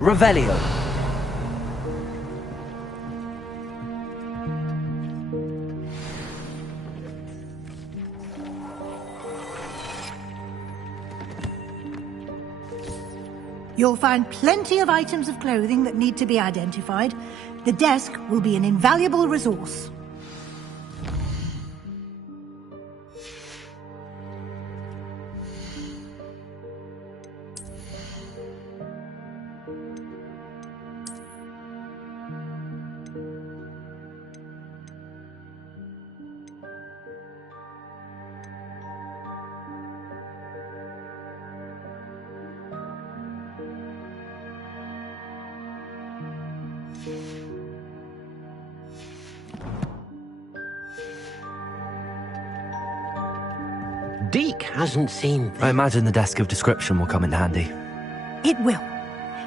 Revelio. You'll find plenty of items of clothing that need to be identified. The desk will be an invaluable resource. Deke hasn't seen... I imagine the desk of description will come in handy. It will.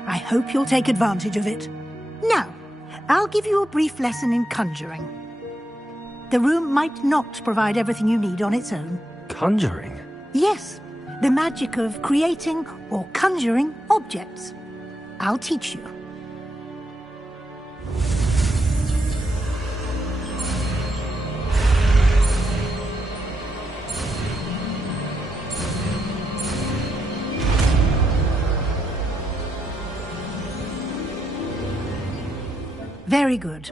I hope you'll take advantage of it. Now, I'll give you a brief lesson in conjuring. The room might not provide everything you need on its own. Conjuring? Yes, the magic of creating or conjuring objects. I'll teach you. Very good.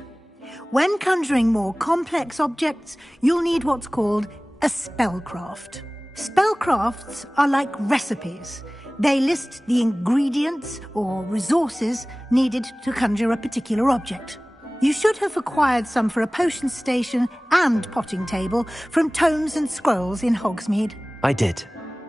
When conjuring more complex objects, you'll need what's called a spellcraft. Spellcrafts are like recipes. They list the ingredients or resources needed to conjure a particular object. You should have acquired some for a potion station and potting table from tomes and scrolls in Hogsmeade. I did.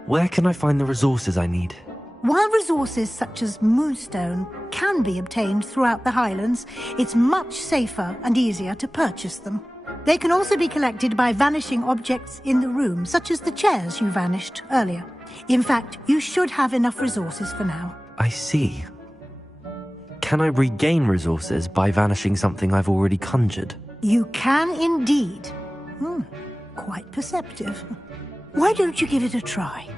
Where can I find the resources I need? While resources such as moonstone can be obtained throughout the Highlands, it's much safer and easier to purchase them. They can also be collected by vanishing objects in the room, such as the chairs you vanished earlier. In fact, you should have enough resources for now. I see. Can I regain resources by vanishing something I've already conjured? You can indeed. Quite perceptive. Why don't you give it a try?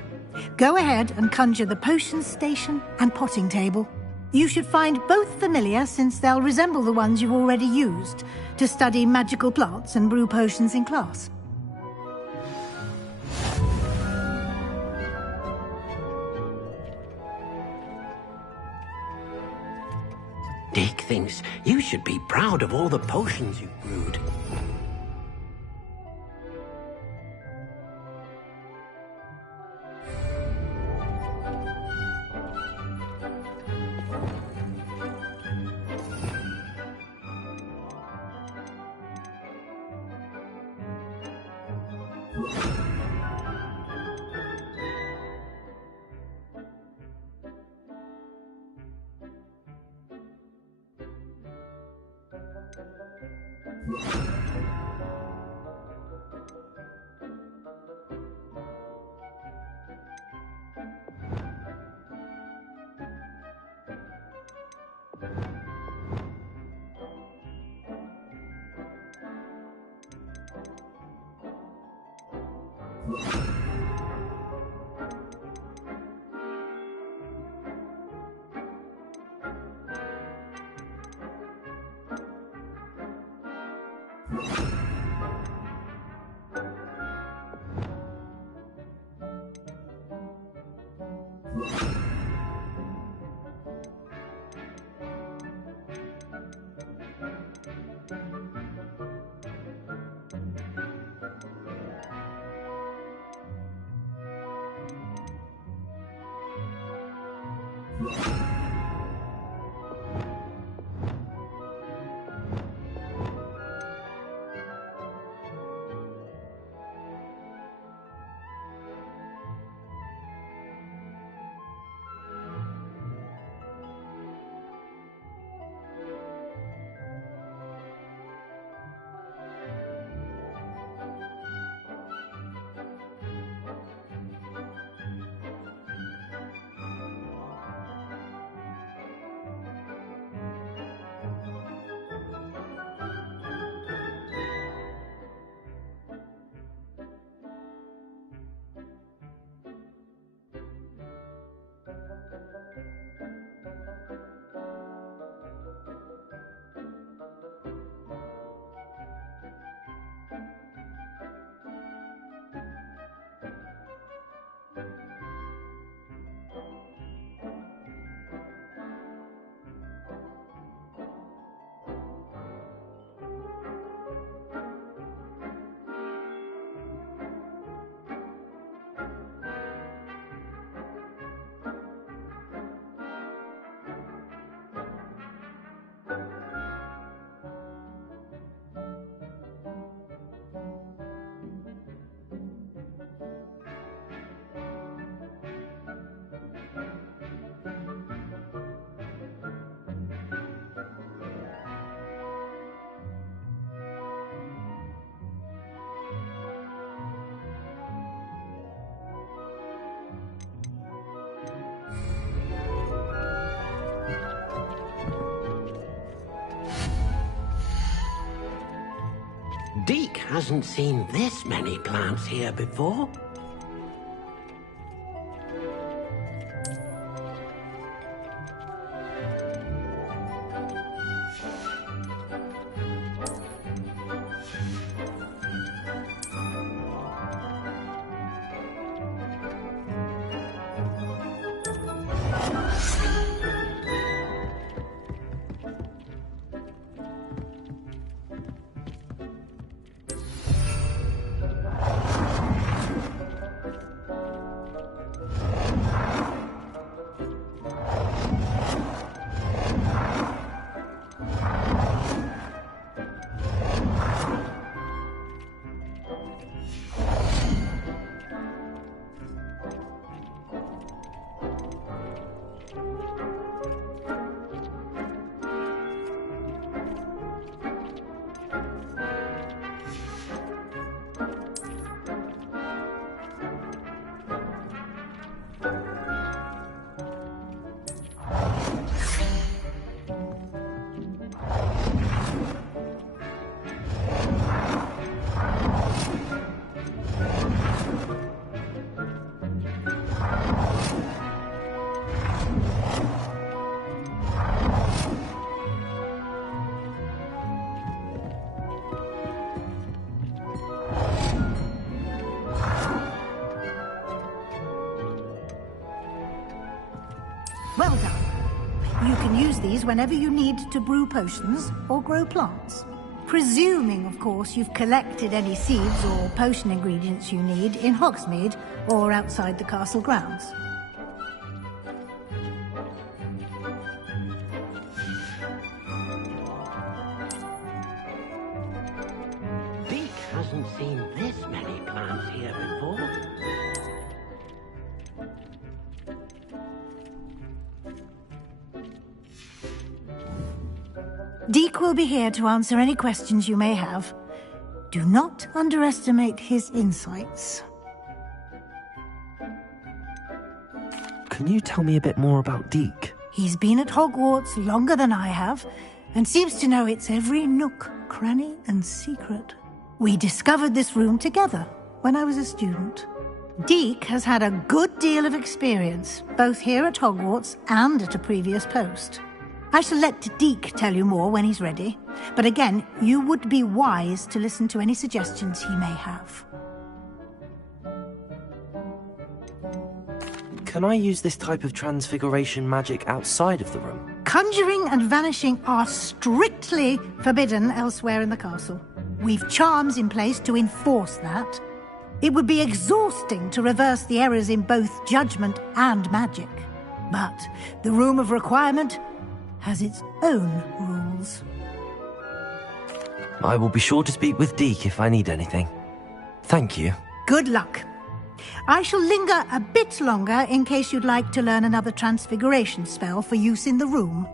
Go ahead and conjure the potion station and potting table. You should find both familiar, since they'll resemble the ones you've already used to study magical plants and brew potions in class. Deke thinks you should be proud of all the potions you brewed. Deke hasn't seen this many plants here before. Well done. You can use these whenever you need to brew potions or grow plants. Presuming, of course, you've collected any seeds or potion ingredients you need in Hogsmeade or outside the castle grounds. Deke hasn't seen this many plants here before. Deke will be here to answer any questions you may have. Do not underestimate his insights. Can you tell me a bit more about Deke? He's been at Hogwarts longer than I have, and seems to know its every nook, cranny, and secret. We discovered this room together when I was a student. Deke has had a good deal of experience, both here at Hogwarts and at a previous post. I shall let Deke tell you more when he's ready, but again, you would be wise to listen to any suggestions he may have. Can I use this type of transfiguration magic outside of the room? Conjuring and vanishing are strictly forbidden elsewhere in the castle. We've charms in place to enforce that. It would be exhausting to reverse the errors in both judgment and magic. But the Room of Requirement has its own rules. I will be sure to speak with Deke if I need anything. Thank you. Good luck. I shall linger a bit longer in case you'd like to learn another transfiguration spell for use in the room.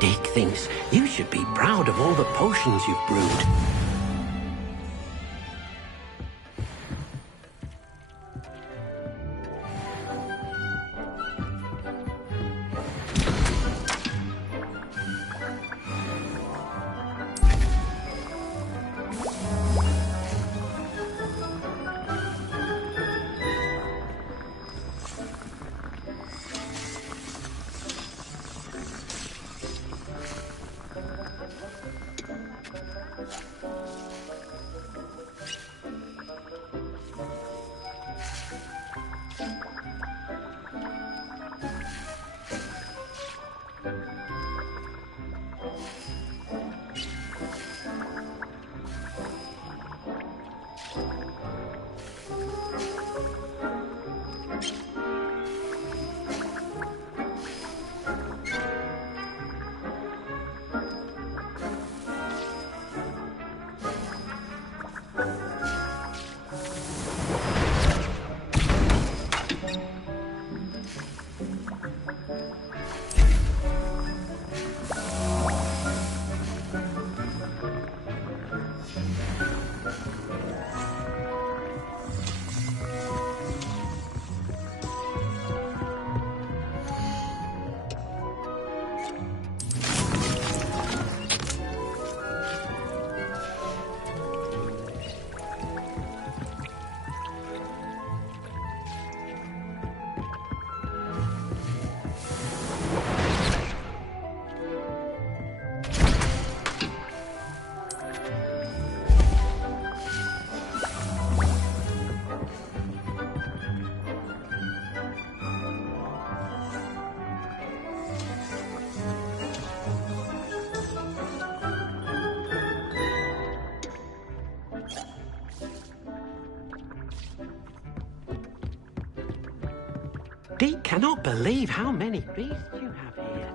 Deke thinks you should be proud of all the potions you've brewed. Deke cannot believe how many beasts you have here.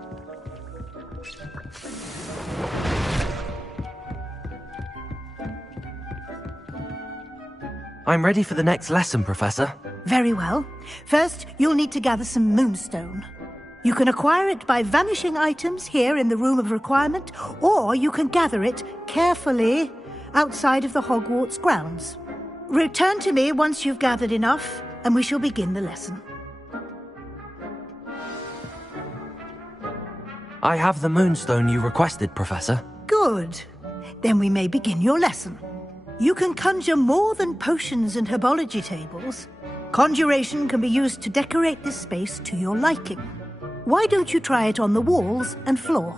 I'm ready for the next lesson, Professor. Very well. First, you'll need to gather some moonstone. You can acquire it by vanishing items here in the Room of Requirement, or you can gather it carefully outside of the Hogwarts grounds. Return to me once you've gathered enough, and we shall begin the lesson. I have the moonstone you requested, Professor. Good. Then we may begin your lesson. You can conjure more than potions and herbology tables. Conjuration can be used to decorate this space to your liking. Why don't you try it on the walls and floor?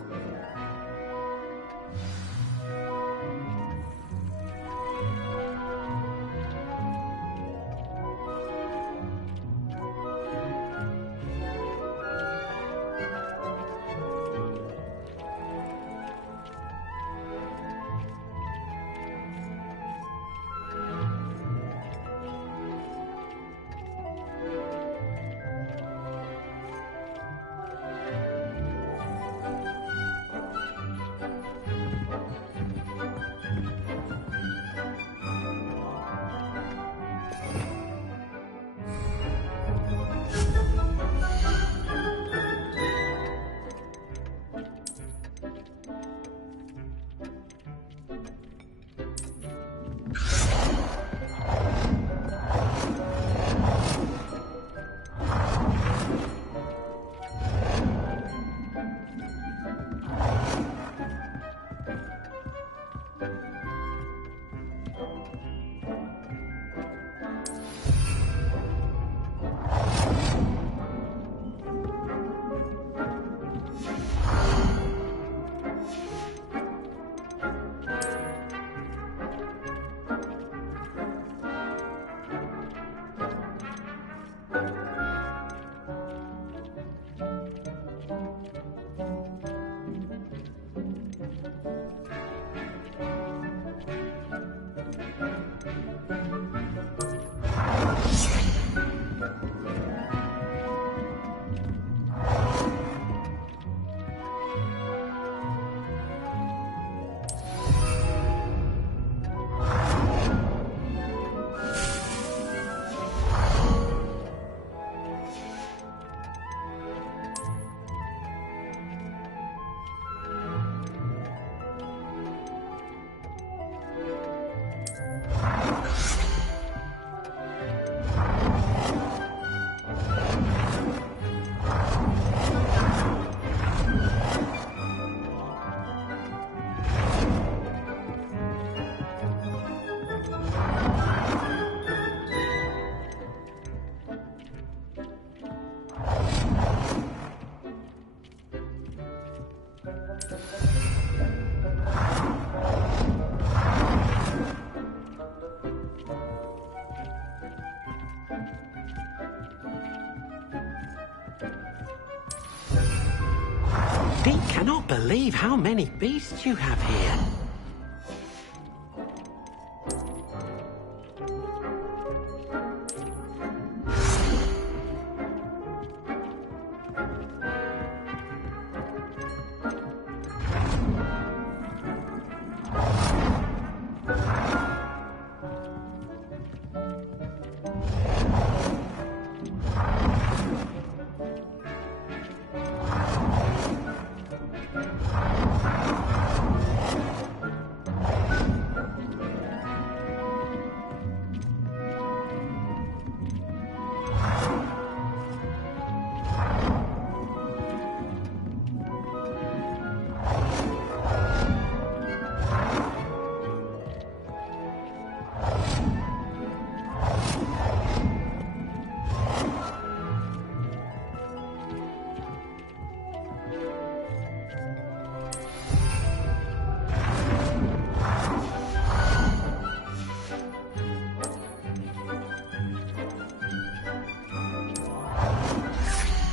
Deke cannot believe how many beasts you have here.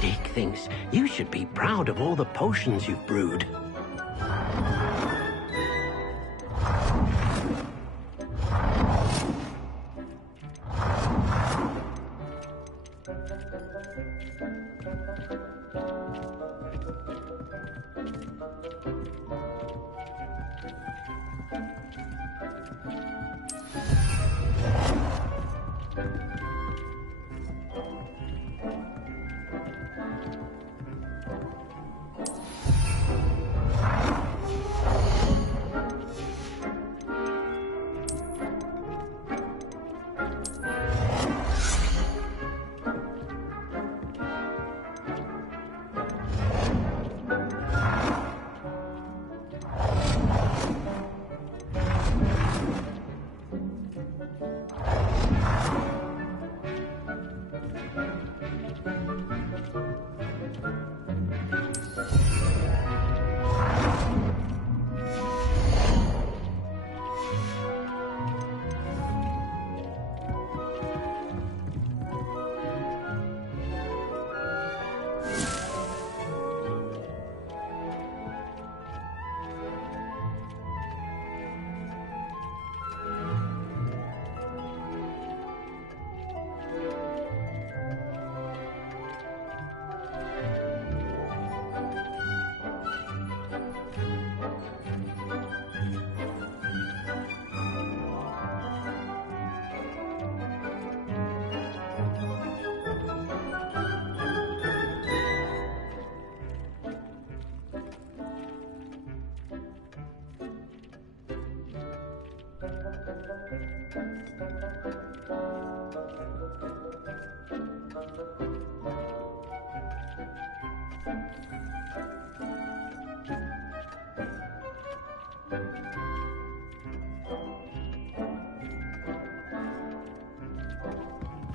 Deke thinks you should be proud of all the potions you've brewed.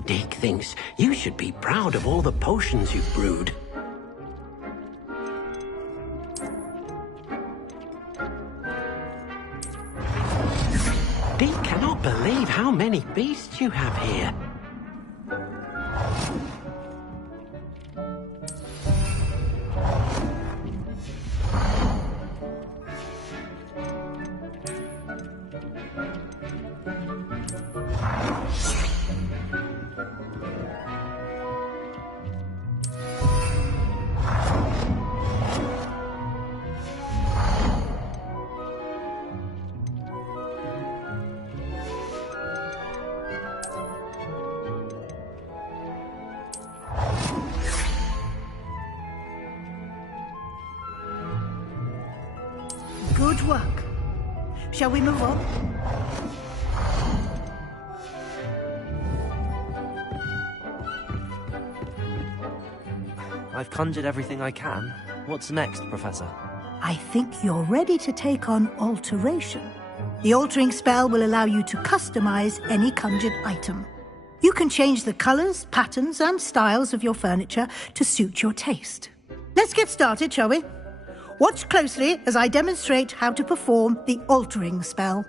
Dick thinks you should be proud of all the potions you've brewed. Dick cannot believe how many beasts you have here. Good work. Shall we move on? I've conjured everything I can. What's next, Professor? I think you're ready to take on alteration. The altering spell will allow you to customize any conjured item. You can change the colors, patterns, and styles of your furniture to suit your taste. Let's get started, shall we? Watch closely as I demonstrate how to perform the altering spell.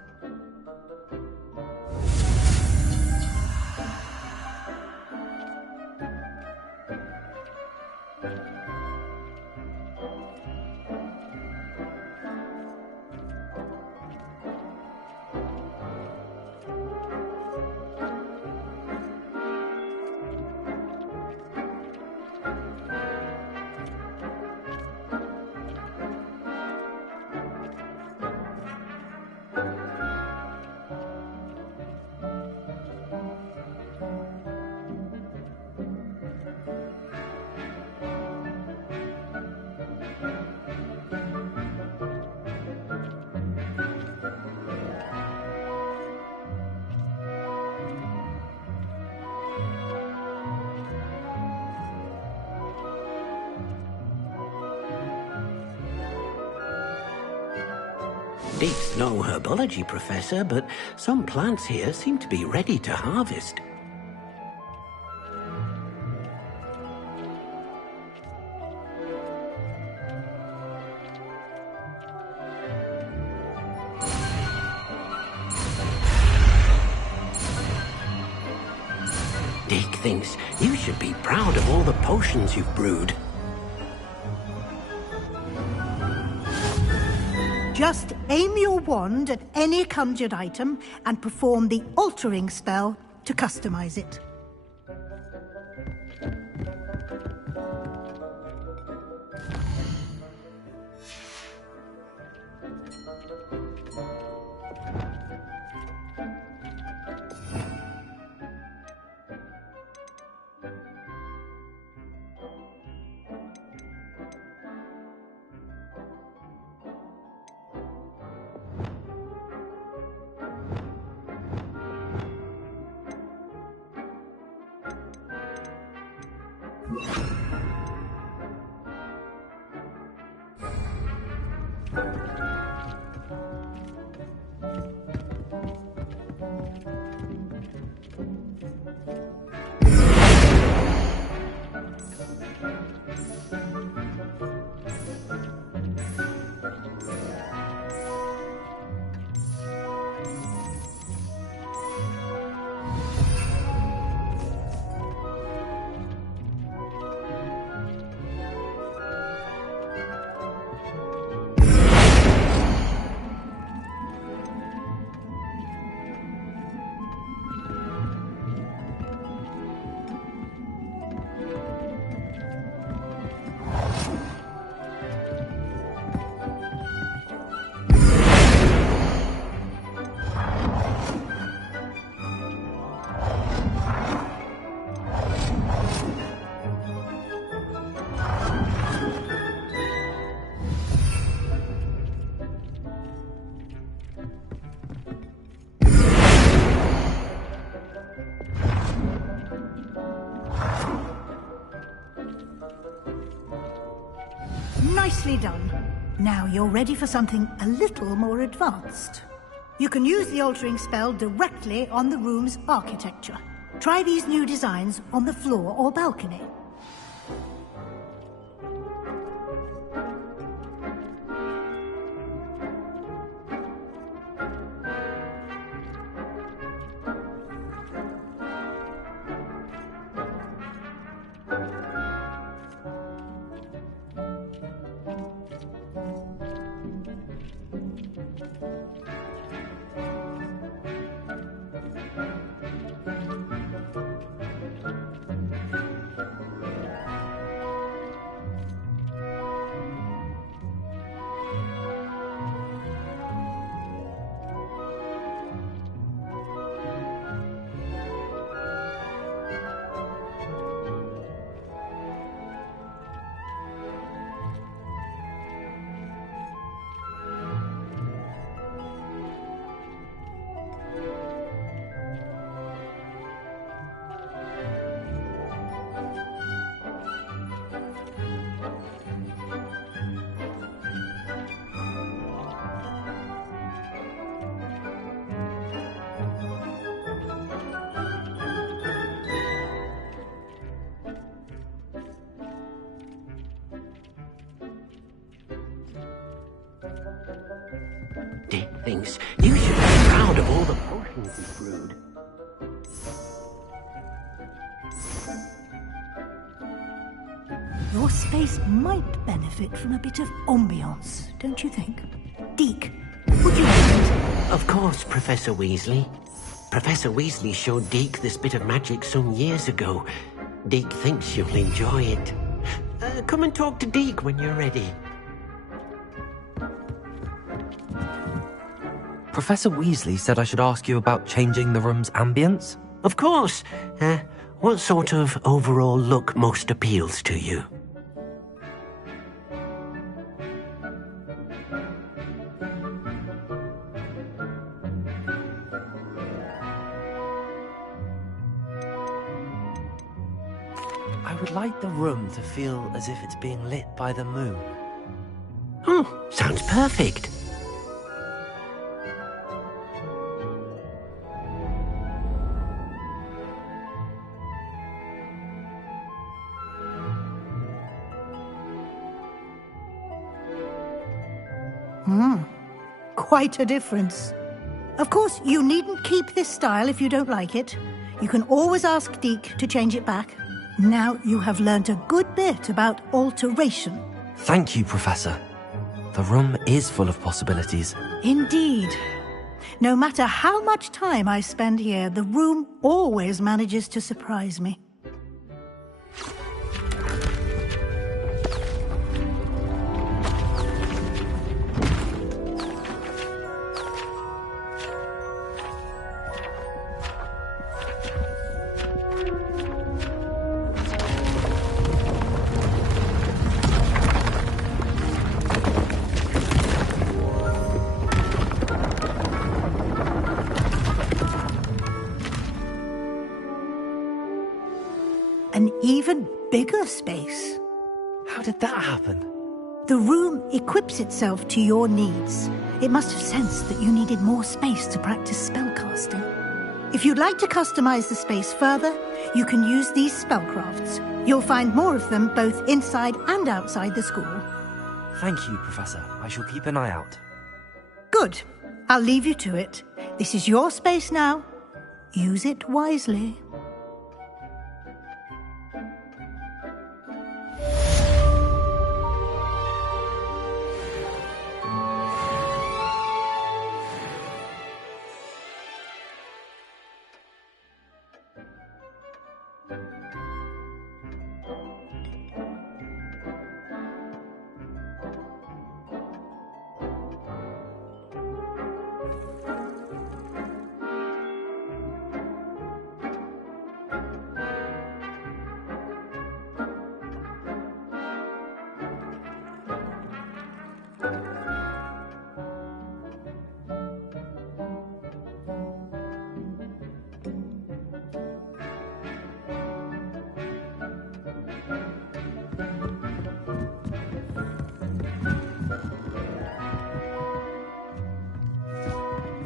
Dick's no herbology professor, but some plants here seem to be ready to harvest. Dick thinks you should be proud of all the potions you've brewed. Just aim your wand at any conjured item and perform the altering spell to customize it. Nicely done. Now you're ready for something a little more advanced. You can use the altering spell directly on the room's architecture. Try these new designs on the floor or balcony. Dick thinks you should be proud of all the potions he brewed. Your space might benefit from a bit of ambiance, don't you think? Deke, would you like it? Of course, Professor Weasley. Professor Weasley showed Deke this bit of magic some years ago. Deke thinks you'll enjoy it. Come and talk to Deke when you're ready. Professor Weasley said I should ask you about changing the room's ambience? Of course. What sort of overall look most appeals to you? I would like the room to feel as if it's being lit by the moon. Oh, sounds perfect. Quite a difference. Of course, you needn't keep this style if you don't like it. You can always ask Deke to change it back. Now you have learnt a good bit about alteration. Thank you, Professor. The room is full of possibilities. Indeed. No matter how much time I spend here, the room always manages to surprise me. An even bigger space. How did that happen? The room equips itself to your needs. It must have sensed that you needed more space to practice spellcasting. If you'd like to customize the space further, you can use these spellcrafts. You'll find more of them both inside and outside the school. Thank you, Professor. I shall keep an eye out. Good. I'll leave you to it. This is your space now. Use it wisely.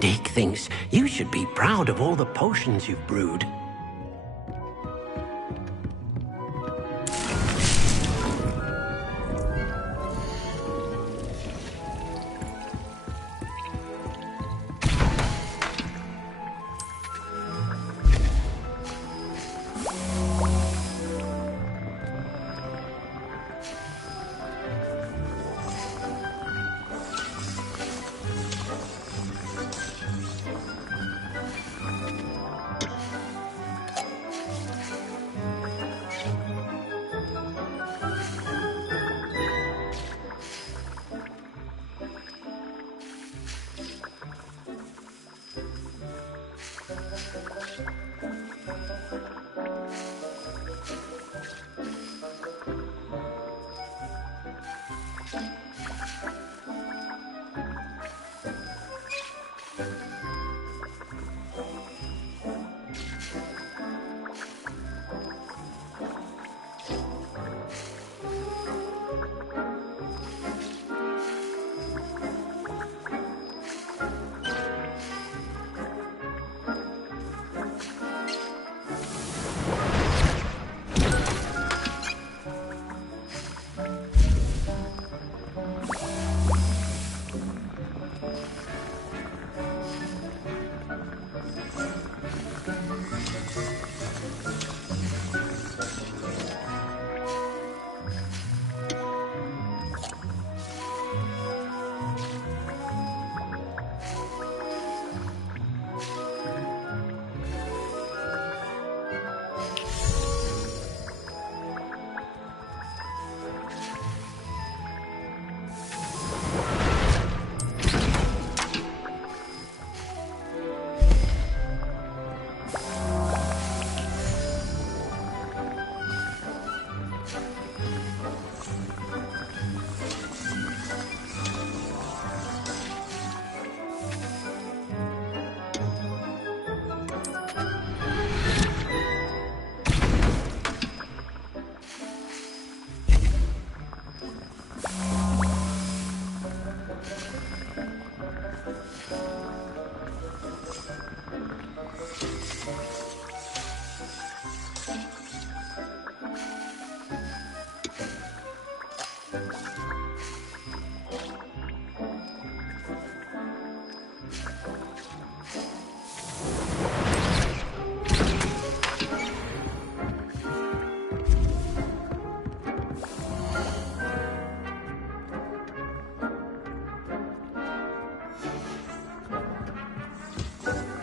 Dick thinks you should be proud of all the potions you've brewed.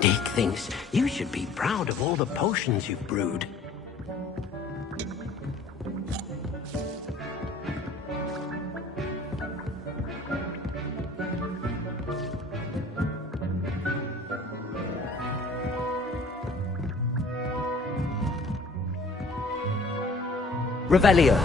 Dick thinks you should be proud of all the potions you've brewed. Revelio.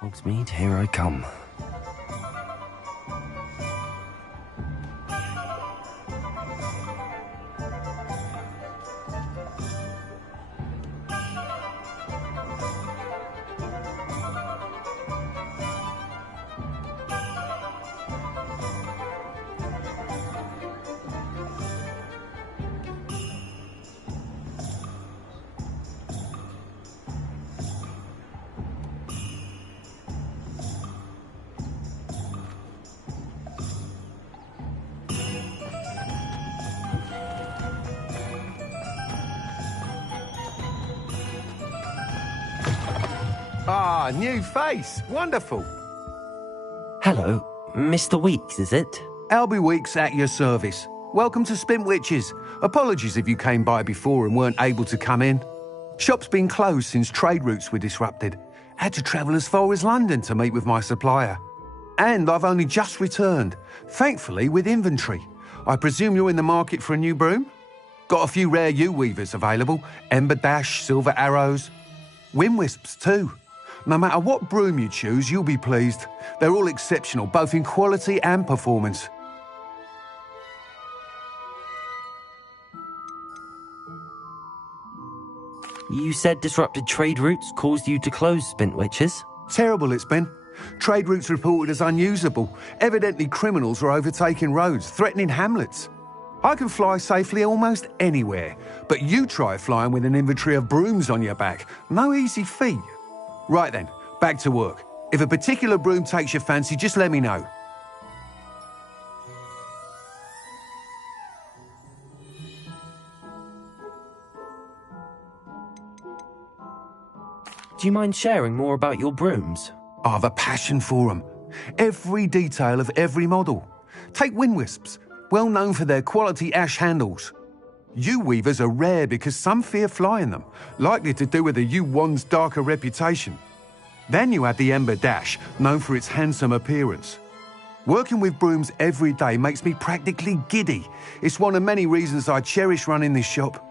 Hogsmeade, here I come. Ah, new face. Wonderful. Hello, Mr. Weeks, is it? Albie Weeks at your service. Welcome to Spintwitches. Apologies if you came by before and weren't able to come in. Shop's been closed since trade routes were disrupted. Had to travel as far as London to meet with my supplier. And I've only just returned, thankfully with inventory. I presume you're in the market for a new broom? Got a few rare U-weavers available. Ember Dash, Silver Arrows. Wind-wisps too. No matter what broom you choose, you'll be pleased. They're all exceptional, both in quality and performance. You said disrupted trade routes caused you to close Spintwitches? Terrible it's been. Trade routes reported as unusable. Evidently criminals are overtaking roads, threatening hamlets. I can fly safely almost anywhere, but you try flying with an inventory of brooms on your back. No easy feat. Right then, back to work. If a particular broom takes your fancy, just let me know. Do you mind sharing more about your brooms? I've a passion for them. Every detail of every model. Take Wind-wisps, well known for their quality ash handles. U-weavers are rare because some fear flying them, likely to do with the U-wand's darker reputation. Then you have the Ember Dash, known for its handsome appearance. Working with brooms every day makes me practically giddy. It's one of many reasons I cherish running this shop.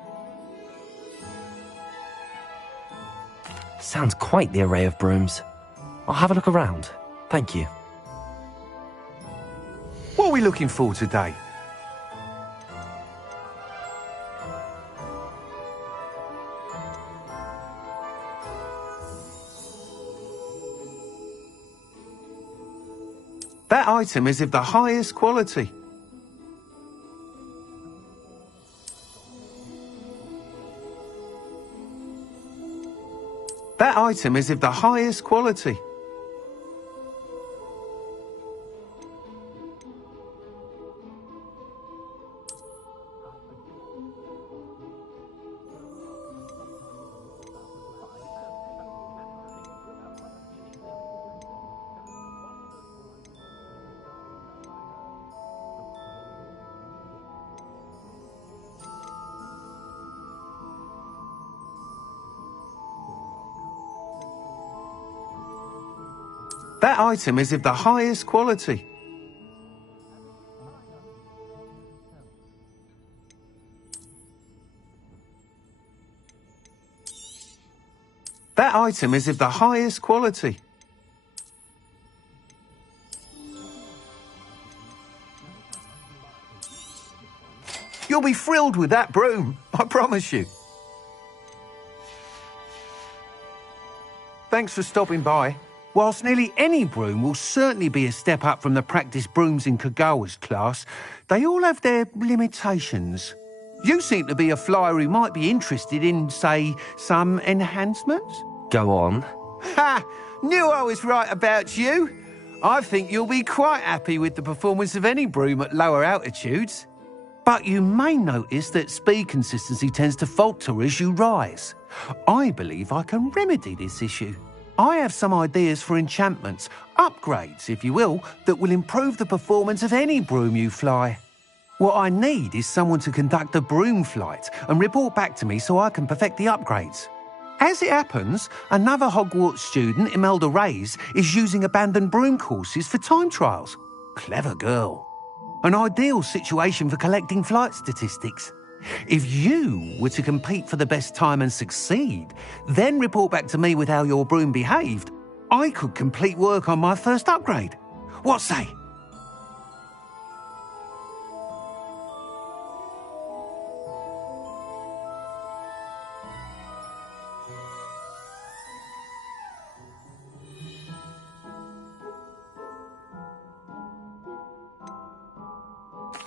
Sounds quite the array of brooms. I'll have a look around. Thank you. What are we looking for today? That item is of the highest quality. That item is of the highest quality. That item is of the highest quality. That item is of the highest quality. You'll be thrilled with that broom, I promise you. Thanks for stopping by. Whilst nearly any broom will certainly be a step up from the practice brooms in Kagawa's class, they all have their limitations. You seem to be a flyer who might be interested in, say, some enhancements? Go on. Ha! Knew I was right about you. I think you'll be quite happy with the performance of any broom at lower altitudes. But you may notice that speed consistency tends to falter as you rise. I believe I can remedy this issue. I have some ideas for enchantments, upgrades, if you will, that will improve the performance of any broom you fly. What I need is someone to conduct a broom flight and report back to me so I can perfect the upgrades. As it happens, another Hogwarts student, Imelda Reyes, is using abandoned broom courses for time trials. Clever girl. An ideal situation for collecting flight statistics. If you were to compete for the best time and succeed, then report back to me with how your broom behaved, I could complete work on my first upgrade. What say?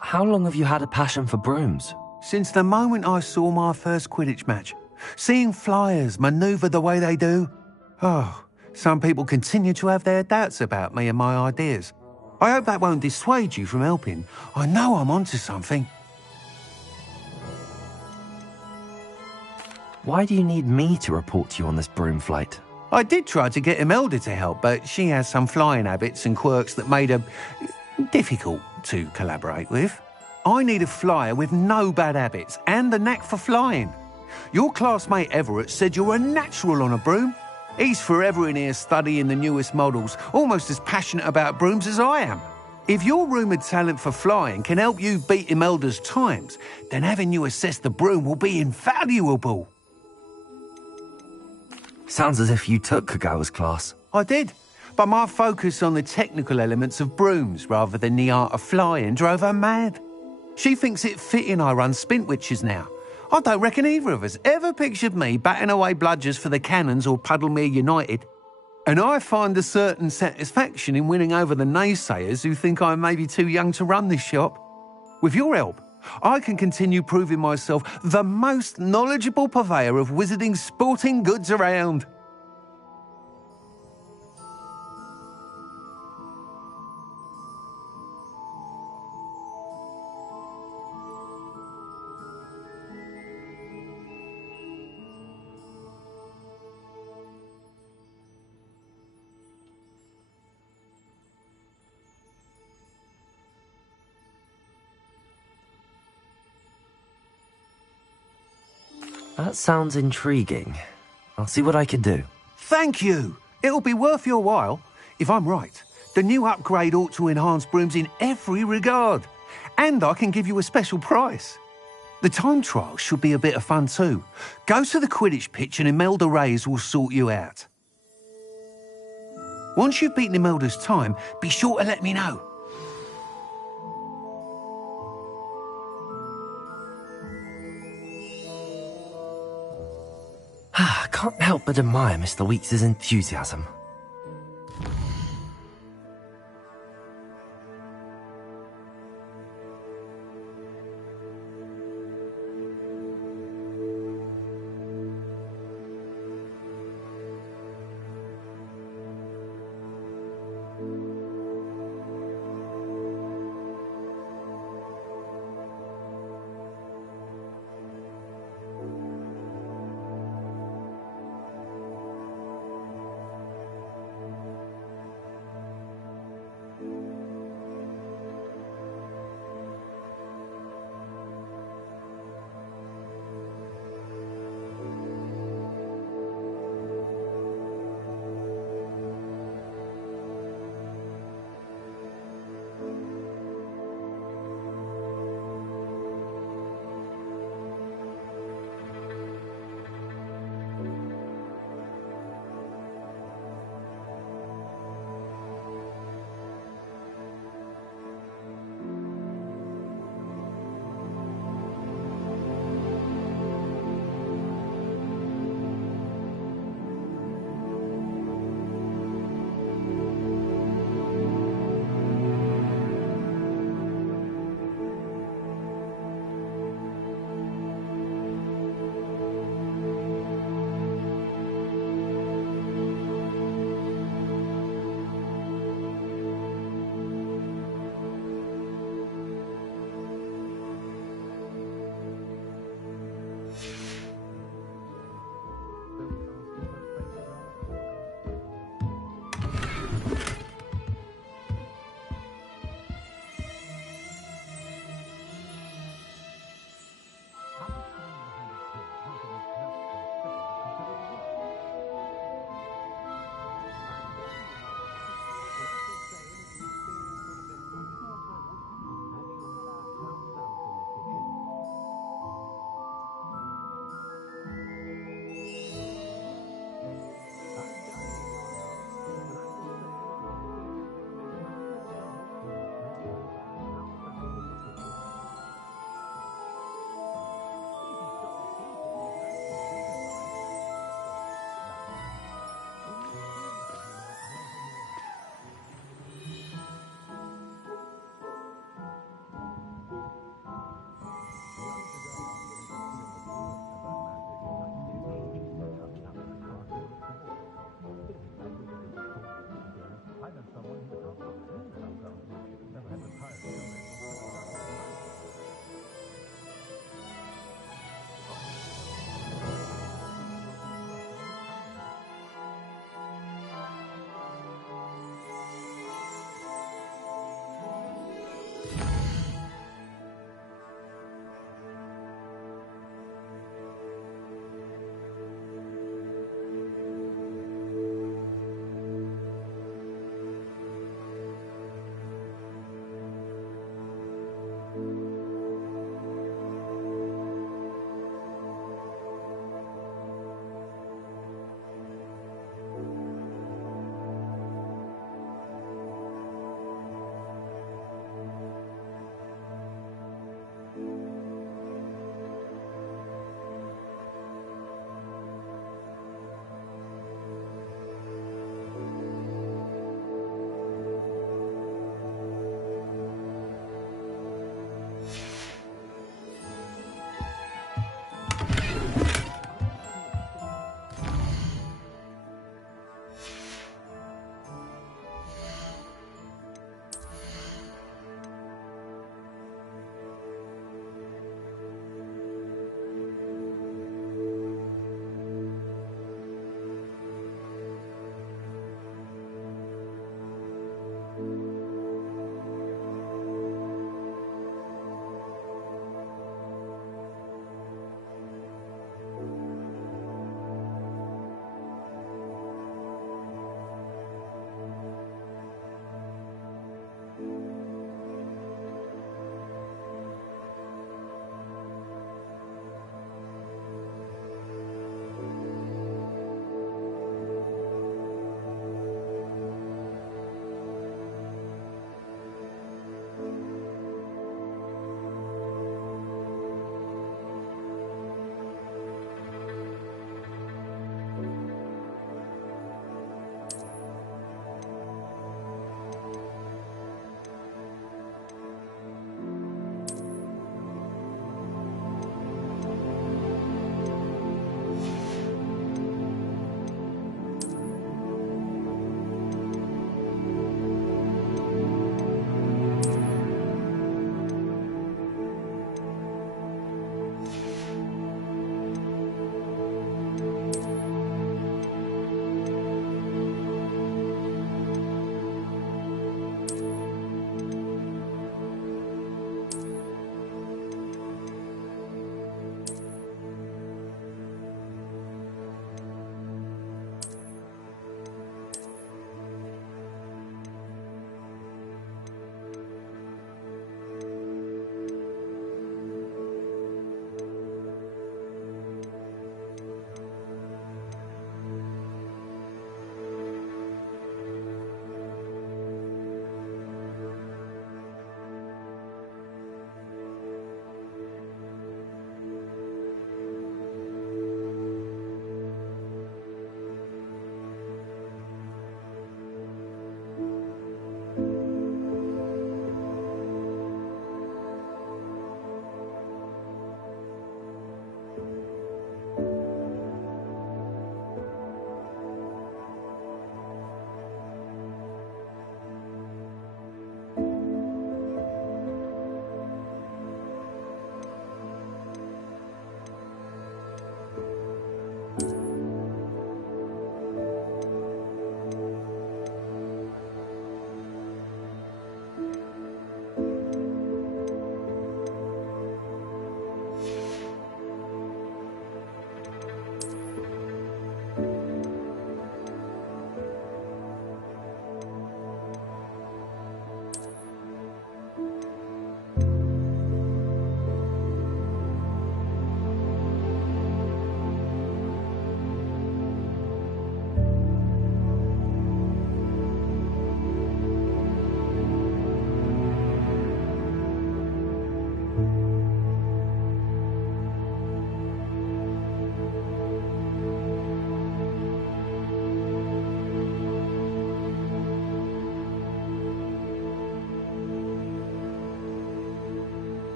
How long have you had a passion for brooms? Since the moment I saw my first Quidditch match. Seeing flyers manoeuvre the way they do. Oh, some people continue to have their doubts about me and my ideas. I hope that won't dissuade you from helping. I know I'm onto something. Why do you need me to report to you on this broom flight? I did try to get Imelda to help, but she has some flying habits and quirks that made her difficult to collaborate with. I need a flyer with no bad habits and the knack for flying. Your classmate Everett said you're a natural on a broom. He's forever in here studying the newest models, almost as passionate about brooms as I am. If your rumoured talent for flying can help you beat Imelda's times, then having you assess the broom will be invaluable. Sounds as if you took Kagawa's class. I did, but my focus on the technical elements of brooms rather than the art of flying drove her mad. She thinks it fitting I run Spintwitches now. I don't reckon either of us ever pictured me batting away bludgers for the Cannons or Puddlemere United. And I find a certain satisfaction in winning over the naysayers who think I'm maybe too young to run this shop. With your help, I can continue proving myself the most knowledgeable purveyor of wizarding sporting goods around. That sounds intriguing. I'll see what I can do. Thank you. It'll be worth your while. If I'm right, the new upgrade ought to enhance brooms in every regard. And I can give you a special price. The time trial should be a bit of fun too. Go to the Quidditch pitch and Imelda Reyes will sort you out. Once you've beaten Imelda's time, be sure to let me know. I can't help but admire Mr. Weeks' enthusiasm.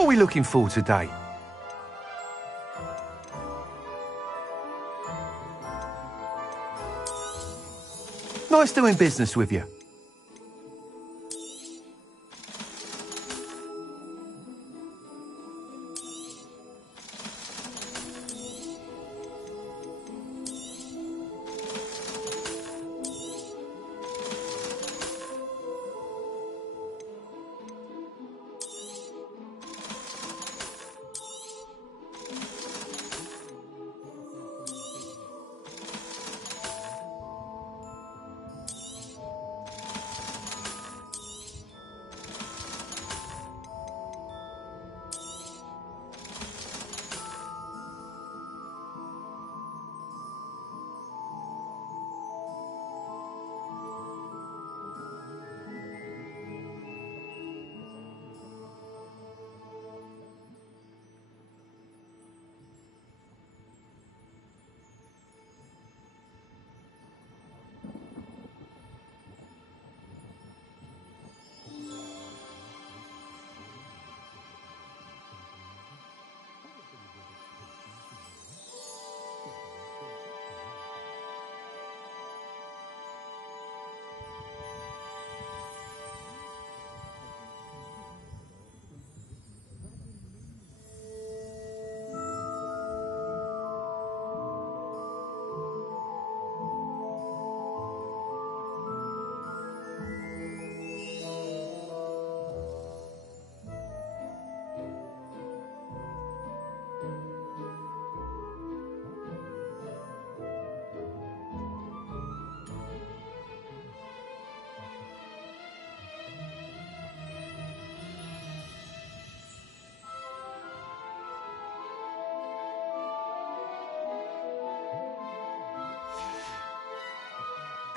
What are we looking for today? Nice doing business with you.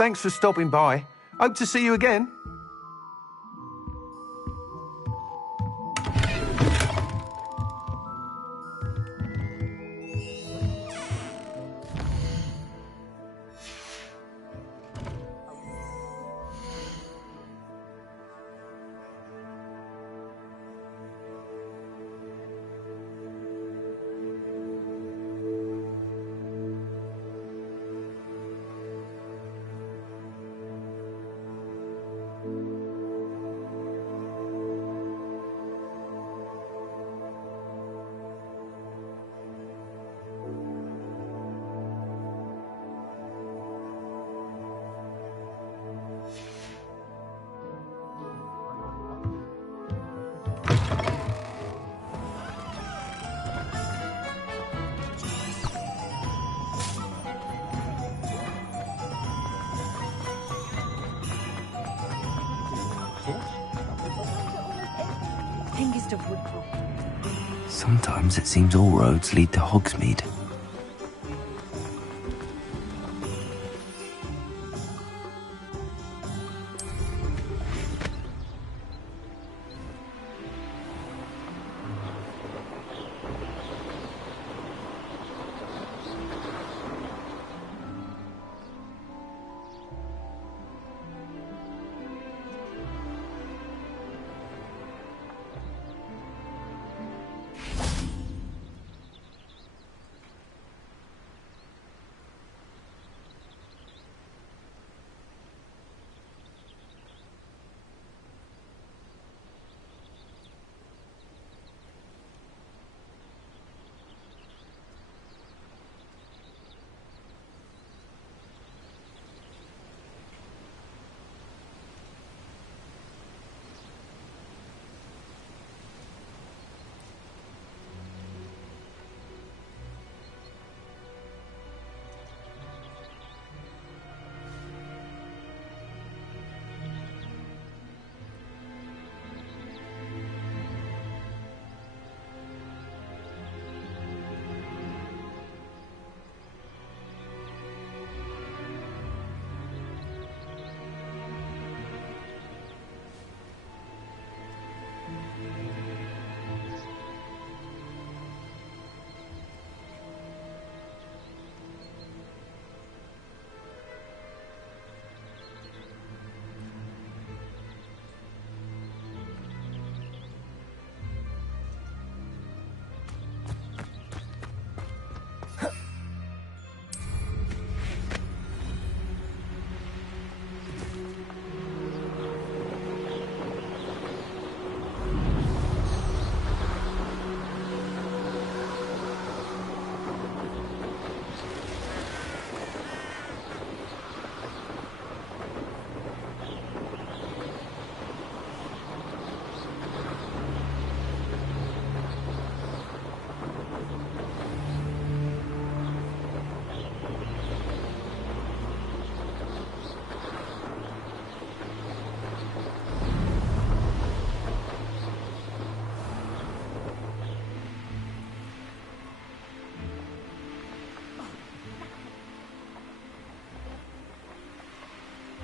Thanks for stopping by. Hope to see you again. Sometimes it seems all roads lead to Hogsmeade.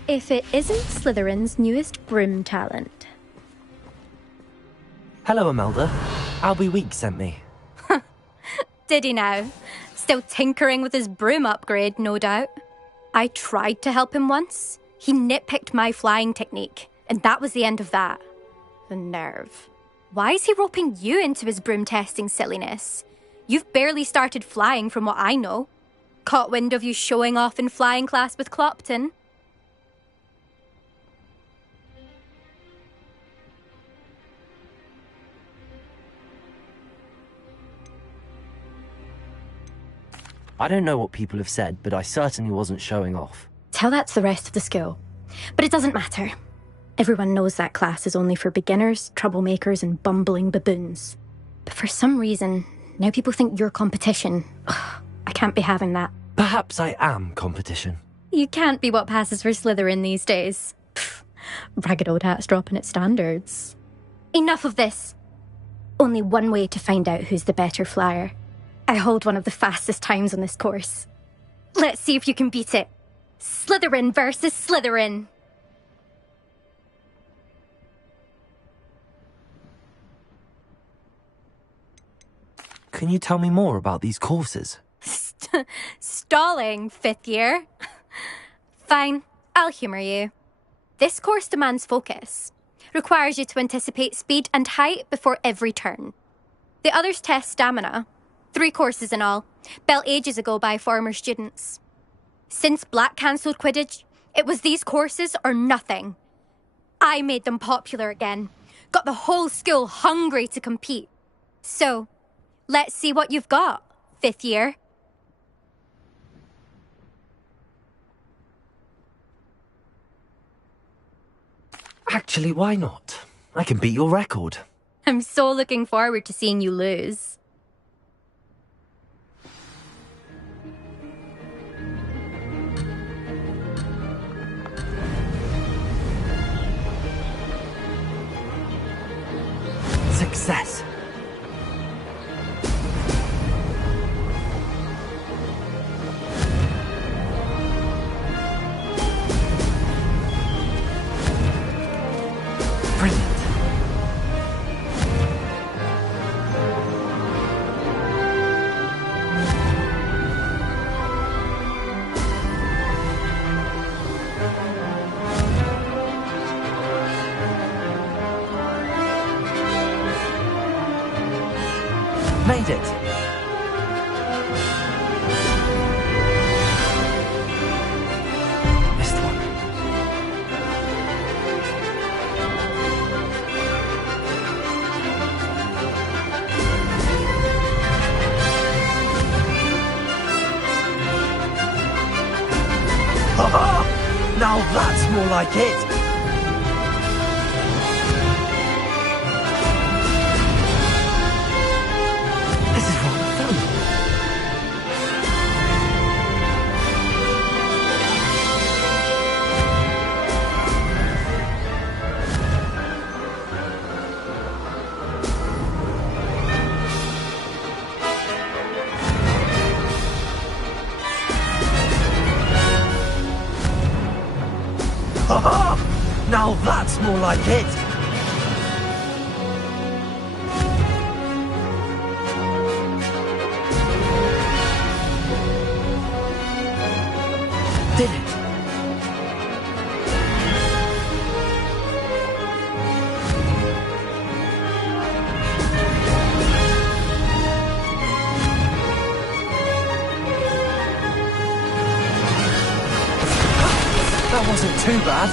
If it isn't Slytherin's newest broom talent. Hello, Imelda. Albie Week sent me. Did he now? Still tinkering with his broom upgrade, no doubt. I tried to help him once. He nitpicked my flying technique, and that was the end of that. The nerve. Why is he roping you into his broom testing silliness? You've barely started flying from what I know. Caught wind of you showing off in flying class with Clopton. I don't know what people have said, but I certainly wasn't showing off. Tell that to the rest of the school. But it doesn't matter. Everyone knows that class is only for beginners, troublemakers, and bumbling baboons. But for some reason, now people think you're competition. Ugh, I can't be having that. Perhaps I am competition. You can't be what passes for Slytherin these days. Pfft, ragged old hat's dropping its standards. Enough of this. Only one way to find out who's the better flyer. I hold one of the fastest times on this course. Let's see if you can beat it. Slytherin versus Slytherin. Can you tell me more about these courses? Stalling, 5th year. Fine, I'll humour you. This course demands focus. Requires you to anticipate speed and height before every turn. The others test stamina. 3 courses in all, built ages ago by former students. Since Black cancelled Quidditch, it was these courses or nothing. I made them popular again. Got the whole school hungry to compete. So, let's see what you've got, 5th year. Actually, why not? I can beat your record. I'm so looking forward to seeing you lose. Success. Brilliant. Made it. Missed one. Now that's more like it. This is rather fun. Now that's more like it. Did it. That wasn't too bad.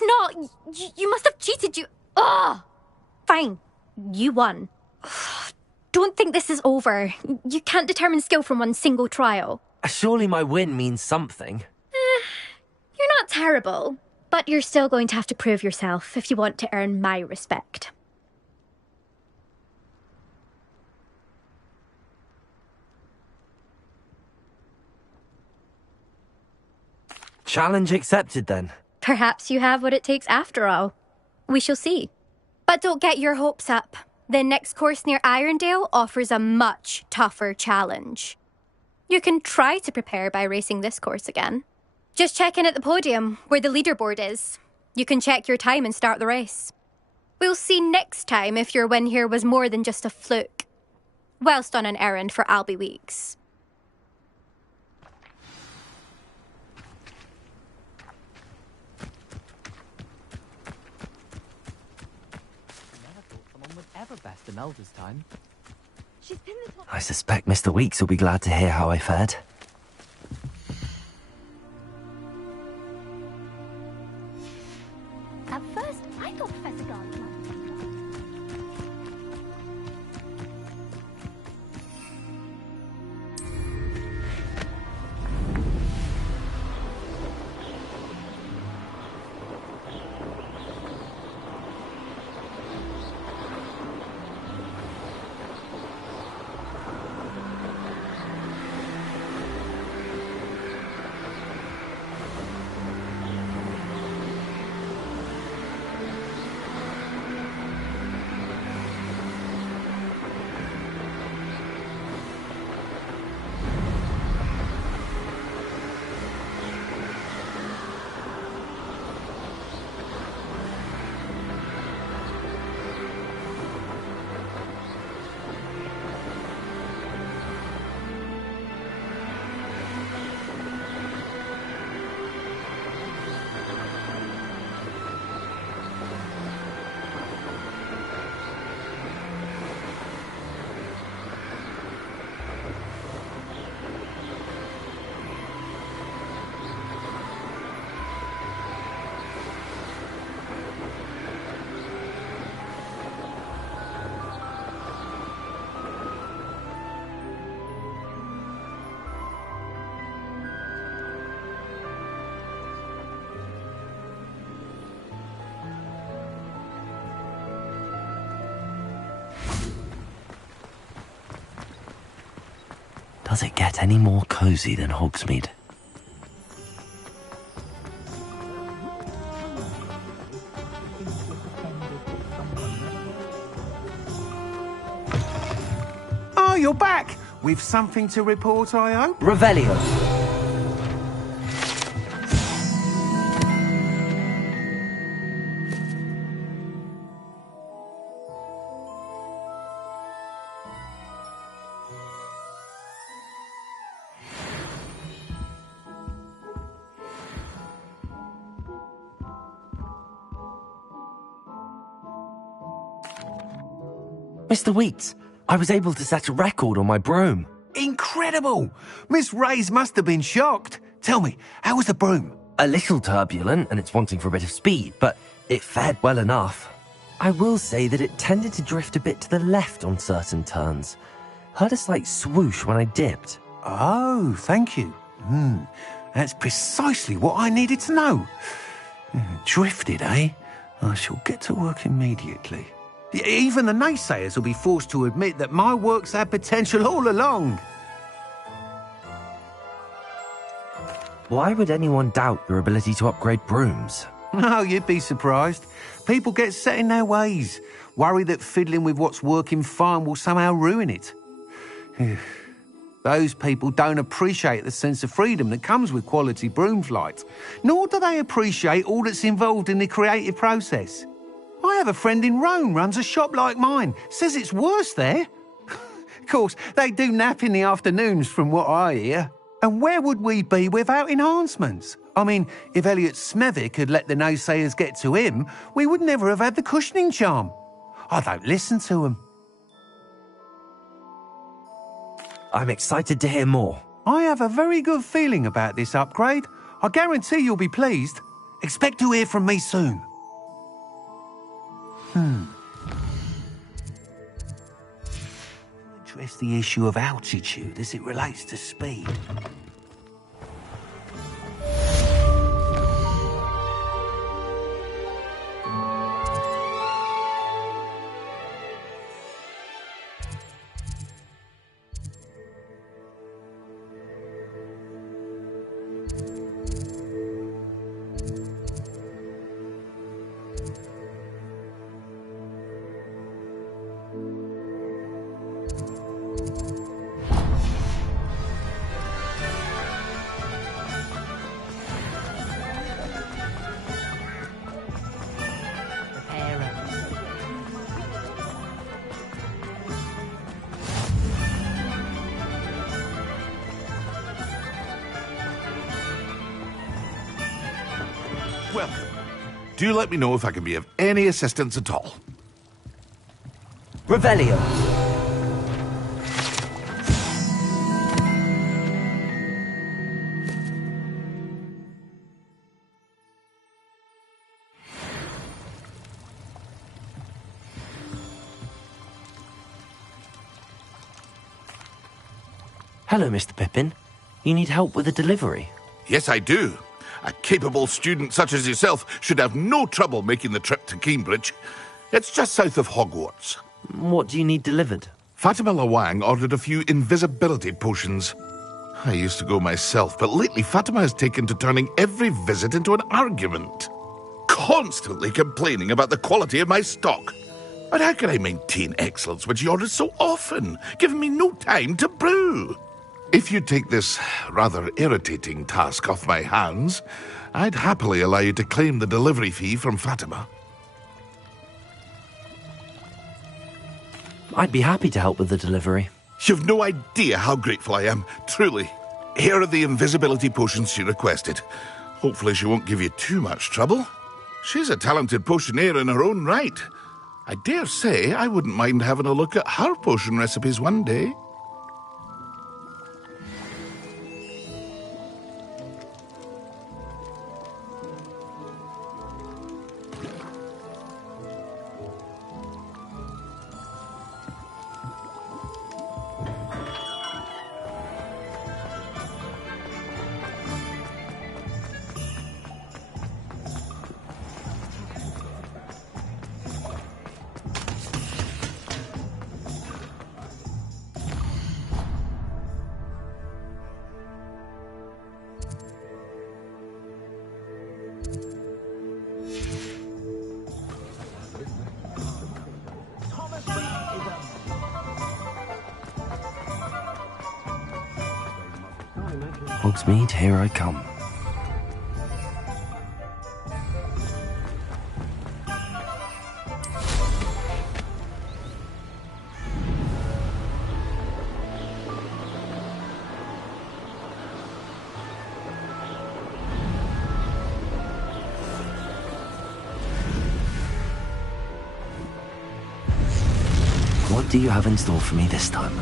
it's not. You must have cheated. Ugh! Fine. You won. Don't think this is over. You can't determine skill from one single trial. Surely my win means something. You're not terrible, but you're still going to have to prove yourself if you want to earn my respect. Challenge accepted then. Perhaps you have what it takes after all. We shall see. But don't get your hopes up. The next course near Irondale offers a much tougher challenge. You can try to prepare by racing this course again. Just check in at the podium, where the leaderboard is. You can check your time and start the race. We'll see next time if your win here was more than just a fluke. Whilst on an errand for Albie Weeks. Ever best Imelda's time. I suspect Mr. Weeks will be glad to hear how I fared. At first, I thought Professor Garland. Does it get any more cozy than Hogsmeade? Oh, you're back! With something to report, I hope? Revelio. Mr. Weeks, I was able to set a record on my broom. Incredible! Miss Reyes must have been shocked. Tell me, how was the broom? A little turbulent and it's wanting for a bit of speed, but it fared well enough. I will say that it tended to drift a bit to the left on certain turns. Heard a slight swoosh when I dipped. Oh, thank you. That's precisely what I needed to know. Drifted, eh? I shall get to work immediately. Even the naysayers will be forced to admit that my work's had potential all along. Why would anyone doubt your ability to upgrade brooms? Oh, you'd be surprised. People get set in their ways, worry that fiddling with what's working fine will somehow ruin it. Those people don't appreciate the sense of freedom that comes with quality broom flight, nor do they appreciate all that's involved in the creative process. I have a friend in Rome runs a shop like mine, says it's worse there. Of course, they do nap in the afternoons from what I hear. And where would we be without enhancements? I mean, if Elliot Smethwick had let the naysayers get to him, we would never have had the cushioning charm. I don't listen to them. I'm excited to hear more. I have a very good feeling about this upgrade. I guarantee you'll be pleased. Expect to hear from me soon. Address the issue of altitude as it relates to speed. Welcome. Do let me know if I can be of any assistance at all. Revelio. Hello, Mr. Pippin. You need help with a delivery? Yes, I do. A capable student such as yourself should have no trouble making the trip to Cambridge. It's just south of Hogwarts. What do you need delivered? Fatima Lawang ordered a few invisibility potions. I used to go myself, but lately Fatima has taken to turning every visit into an argument. Constantly complaining about the quality of my stock. But how can I maintain excellence when she orders so often, giving me no time to brew? If you take this rather irritating task off my hands, I'd happily allow you to claim the delivery fee from Fatima. I'd be happy to help with the delivery. You've no idea how grateful I am, truly. Here are the invisibility potions she requested. Hopefully she won't give you too much trouble. She's a talented potioneer in her own right. I dare say I wouldn't mind having a look at her potion recipes one day. Hogsmeade, here I come. What do you have in store for me this time?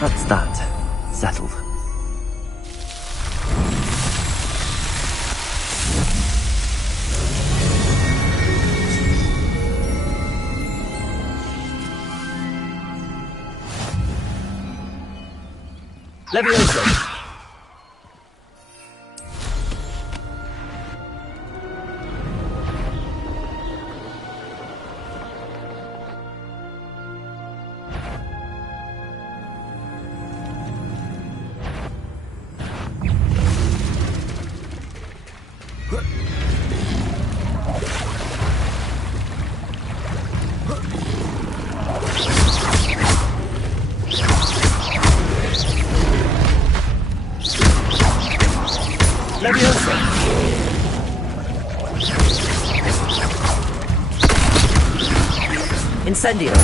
That's that. Settled. Levioso! Incendio!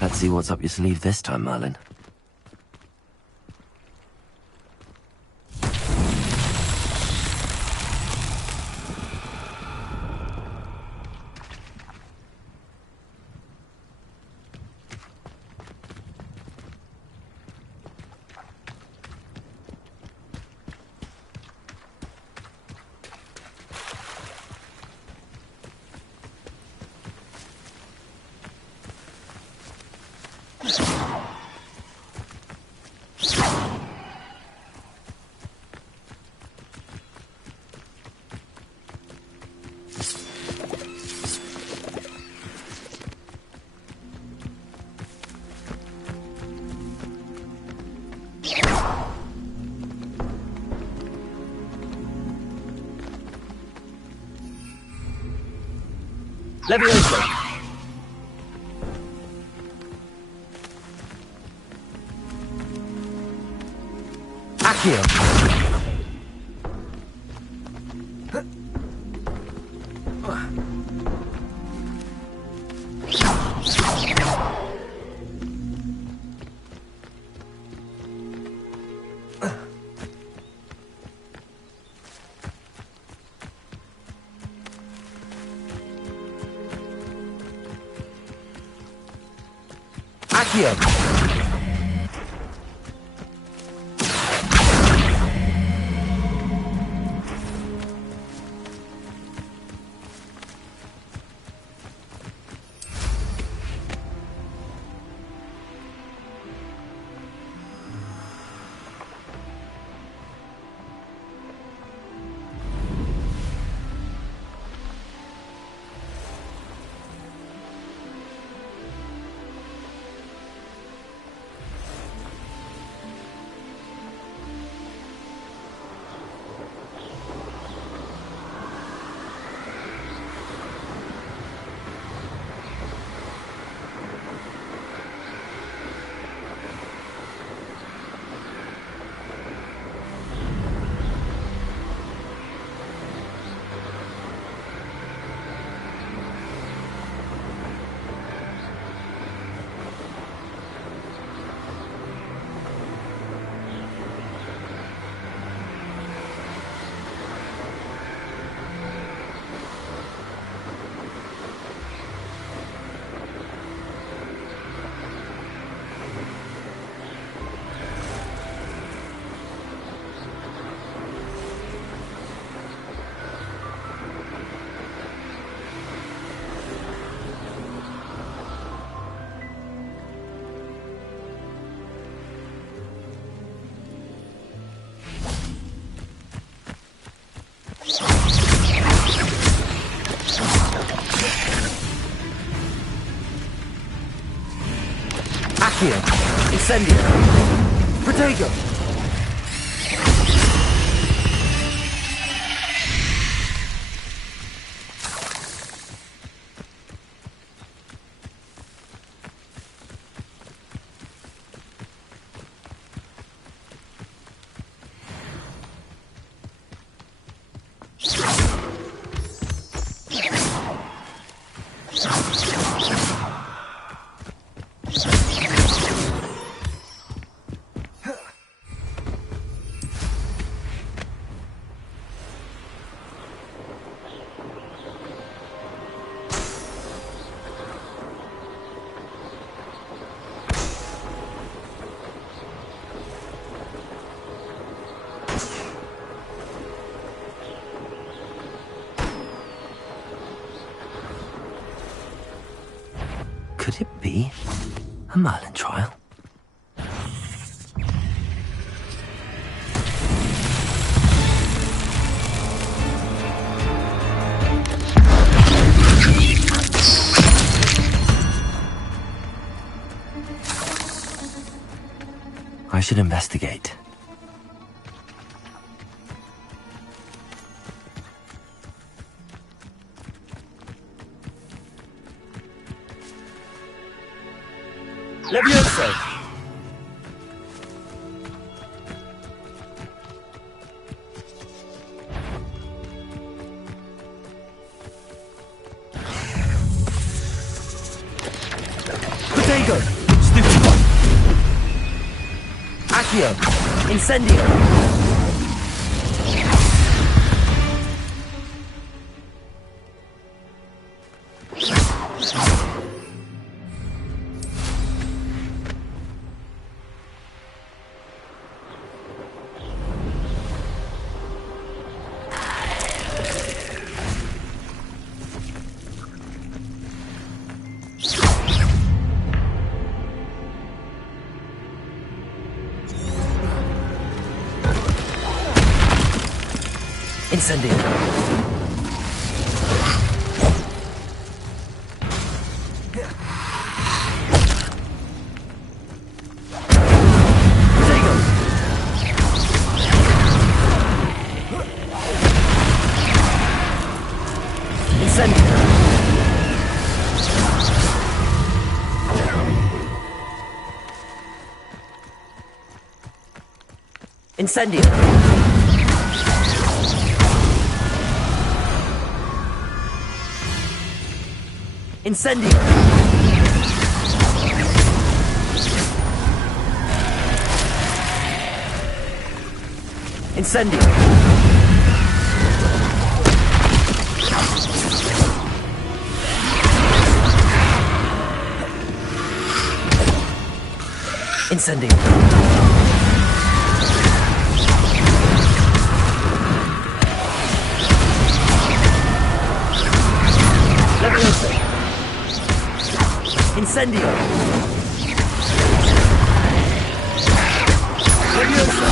Let's see what's up your sleeve this time, Merlin. Levioso! Accio! Accio! Accio! Incendio! Protego! Could it be a Merlin trial? I should investigate. Levioso! Protego! Stupefy! Accio! Incendio! Incendio. Protego. Incendio. Incendio. Incendio! Incendio! Incendio! Levioso! Incendio! Levioso!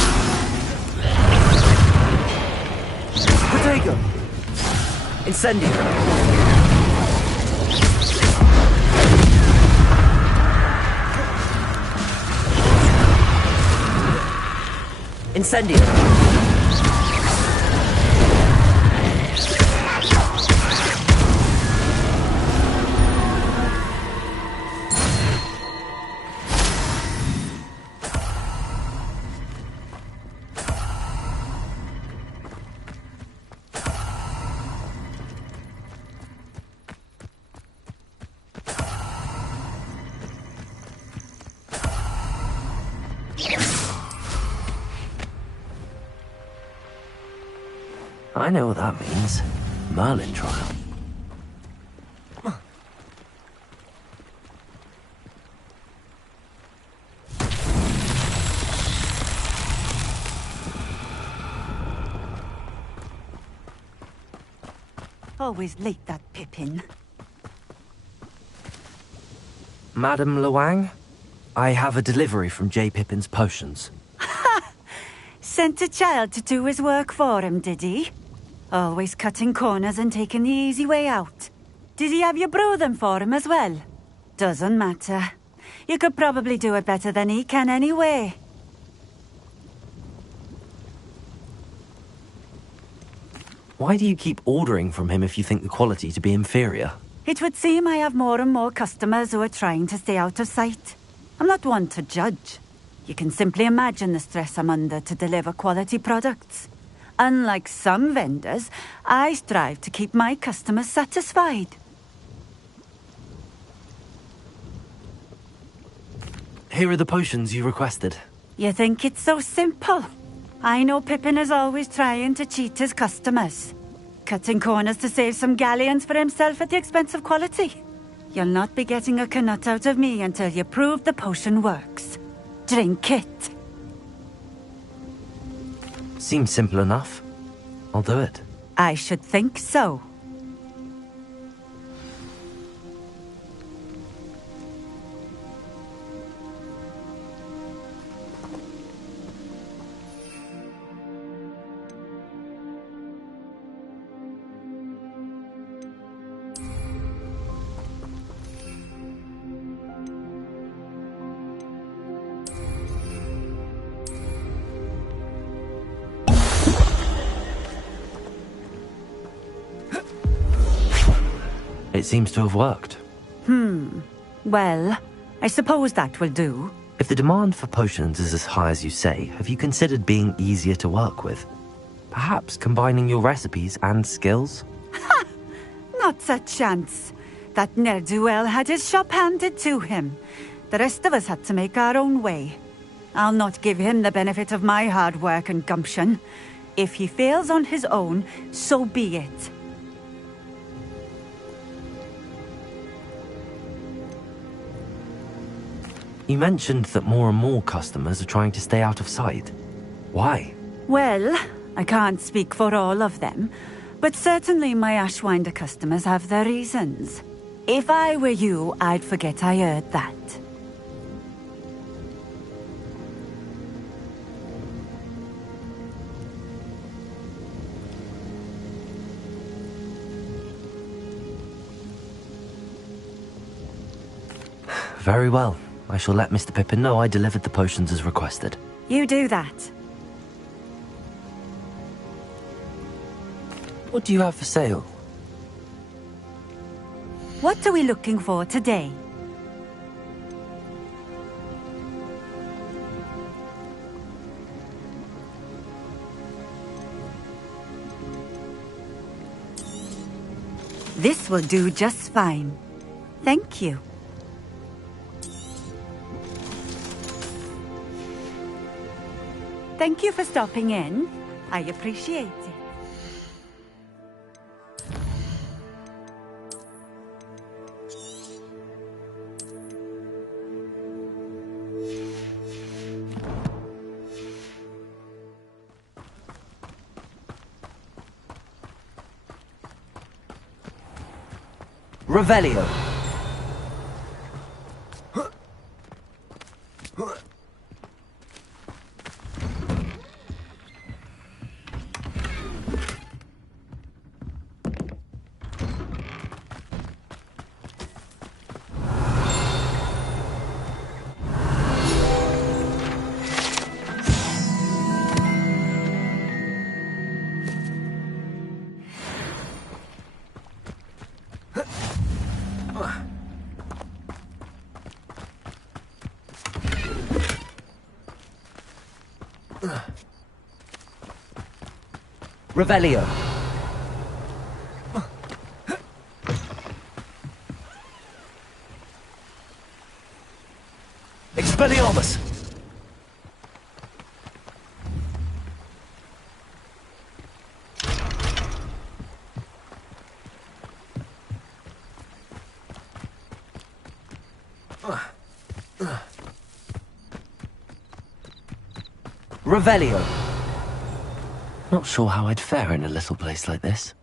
Protego! Incendio! Incendio! I know what that means. Merlin trial. Always late, that Pippin. Madame Luang, I have a delivery from J. Pippin's potions. Sent a child to do his work for him, did he? Always cutting corners and taking the easy way out. Did he have you brew them for him as well? Doesn't matter. You could probably do it better than he can anyway. Why do you keep ordering from him if you think the quality to be inferior? It would seem I have more and more customers who are trying to stay out of sight. I'm not one to judge. You can simply imagine the stress I'm under to deliver quality products. Unlike some vendors, I strive to keep my customers satisfied. Here are the potions you requested. You think it's so simple? I know Pippin is always trying to cheat his customers. Cutting corners to save some galleons for himself at the expense of quality. You'll not be getting a knut out of me until you prove the potion works. Drink it. Seems simple enough. I'll do it. I should think so. It seems to have worked. Well, I suppose that will do. If the demand for potions is as high as you say, have you considered being easier to work with? Perhaps combining your recipes and skills? Not a chance. That ne'er-do-well had his shop handed to him. The rest of us had to make our own way. I'll not give him the benefit of my hard work and gumption. If he fails on his own, so be it. You mentioned that more and more customers are trying to stay out of sight. Why? Well, I can't speak for all of them, but certainly my Ashwinder customers have their reasons. If I were you, I'd forget I heard that. Very well. I shall let Mr. Pippin know I delivered the potions as requested. You do that. What do you have for sale? What are we looking for today? This will do just fine. Thank you. Thank you for stopping in. I appreciate it. Revelio. Revelio. Expelliarmus. Revelio. Not sure how I'd fare in a little place like this.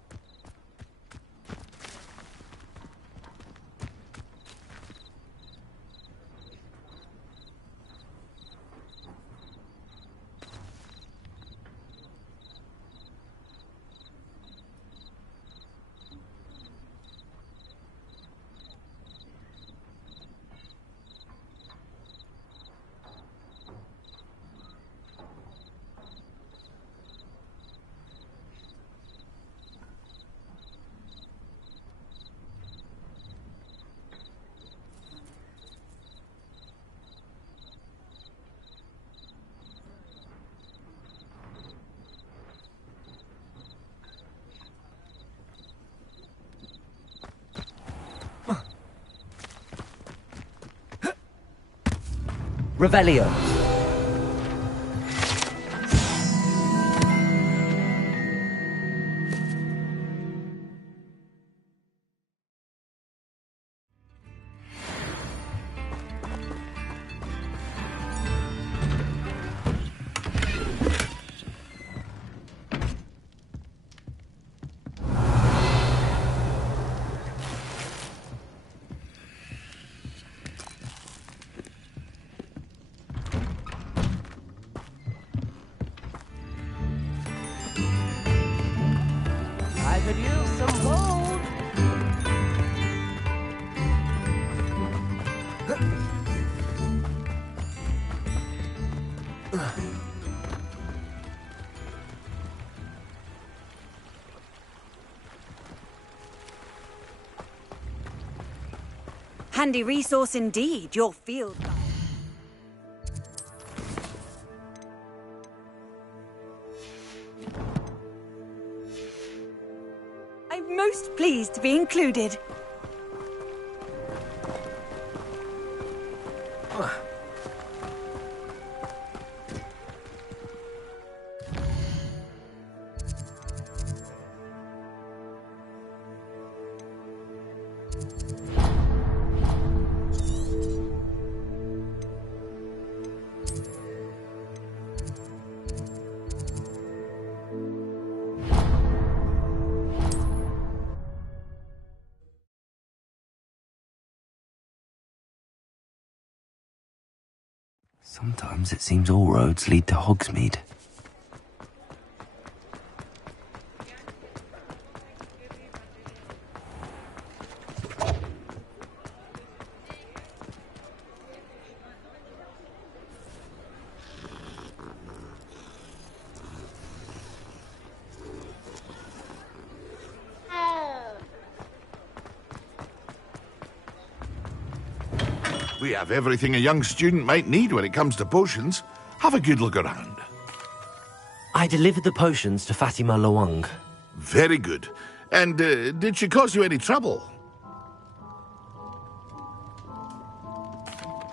Revelio. Handy resource indeed, your field guide. I'm most pleased to be included. Sometimes it seems all roads lead to Hogsmeade. We have everything a young student might need when it comes to potions. Have a good look around. I delivered the potions to Fatima Lawang. Very good. And did she cause you any trouble?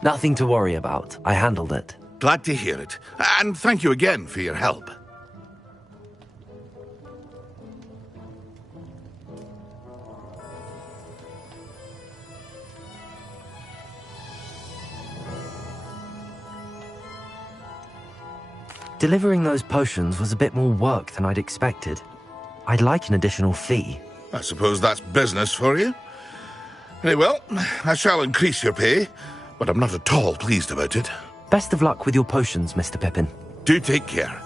Nothing to worry about. I handled it. Glad to hear it. And thank you again for your help. Delivering those potions was a bit more work than I'd expected. I'd like an additional fee. I suppose that's business for you. Very well, I shall increase your pay, but I'm not at all pleased about it. Best of luck with your potions, Mr. Pippin. Do take care.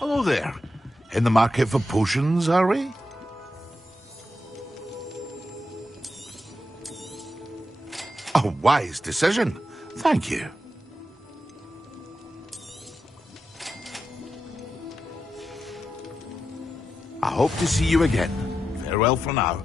Hello there. In the market for potions, are we? A wise decision. Thank you. I hope to see you again. Farewell for now.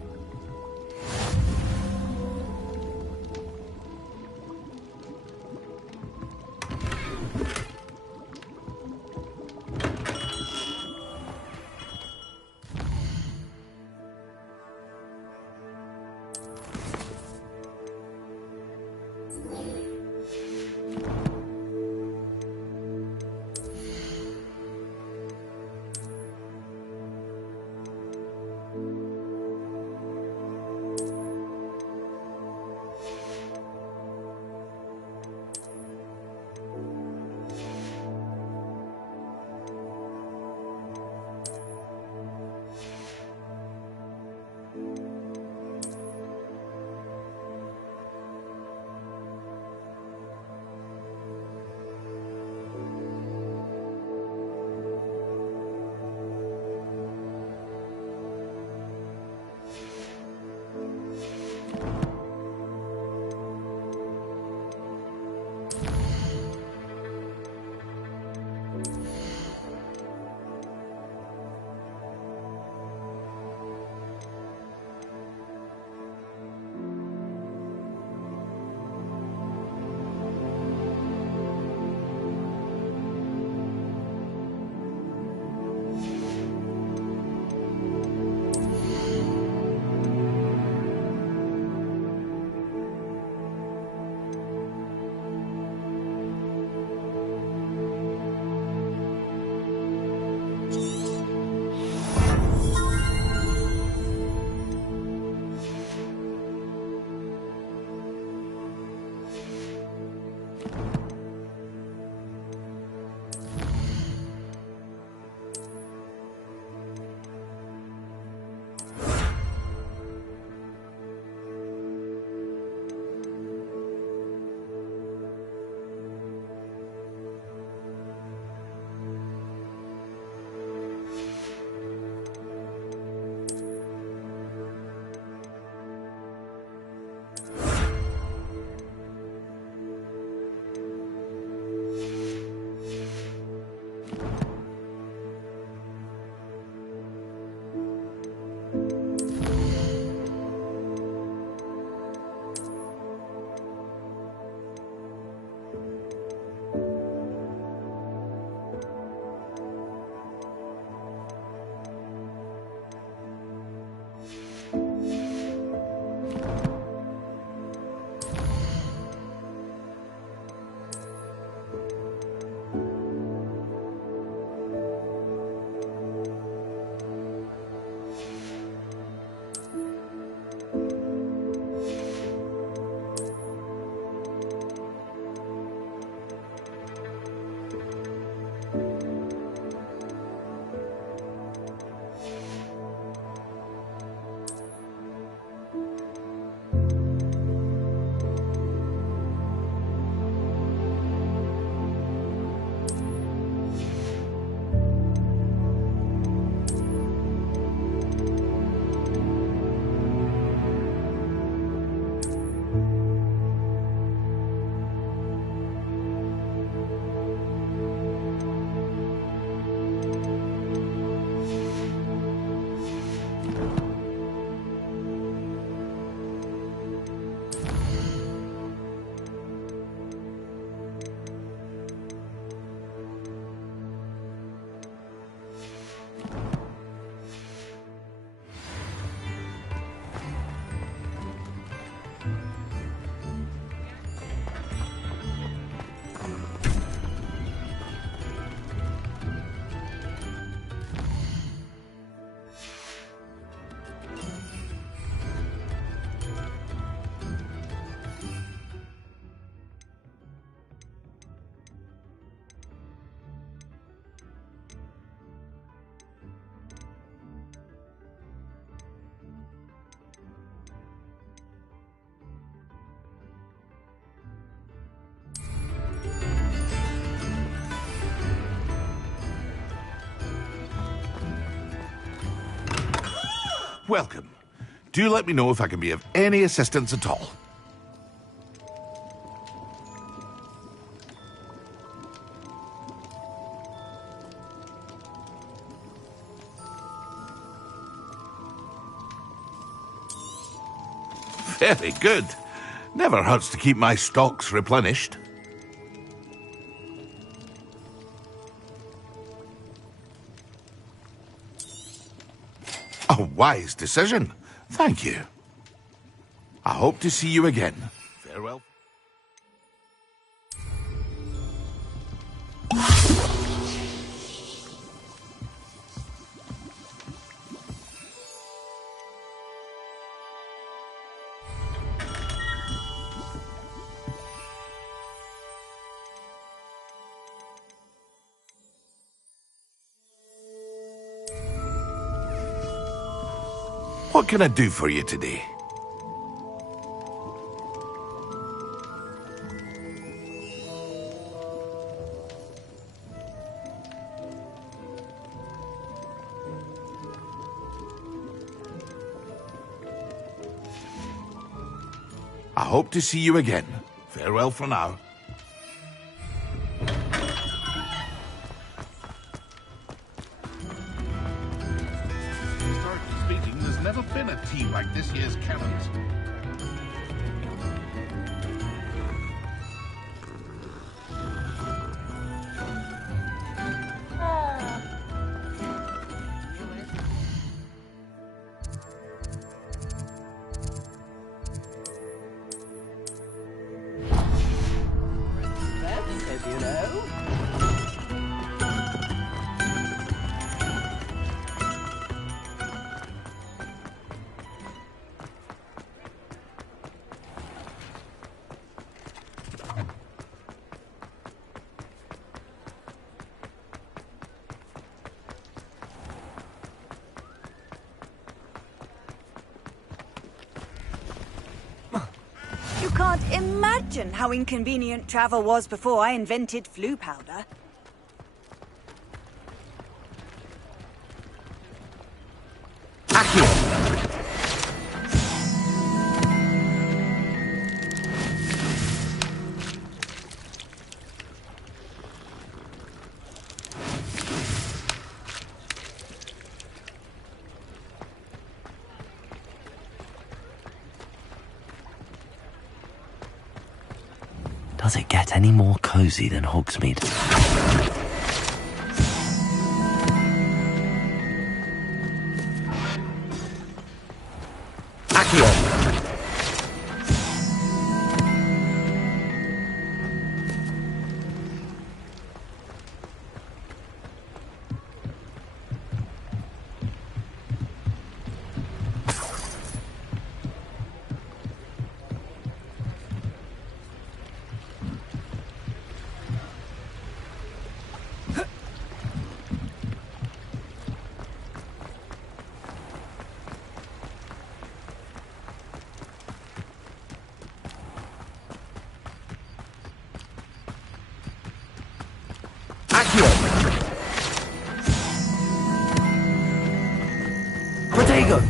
Welcome. Do let me know if I can be of any assistance at all. Very good. Never hurts to keep my stocks replenished. A wise decision. Thank you. I hope to see you again. Farewell. What can I do for you today? I hope to see you again. Farewell for now. Historically speaking, there's never been a team like this year's Cannons. You can't imagine how inconvenient travel was before I invented flu powder. Does it get any more cozy than Hogsmeade? Protego!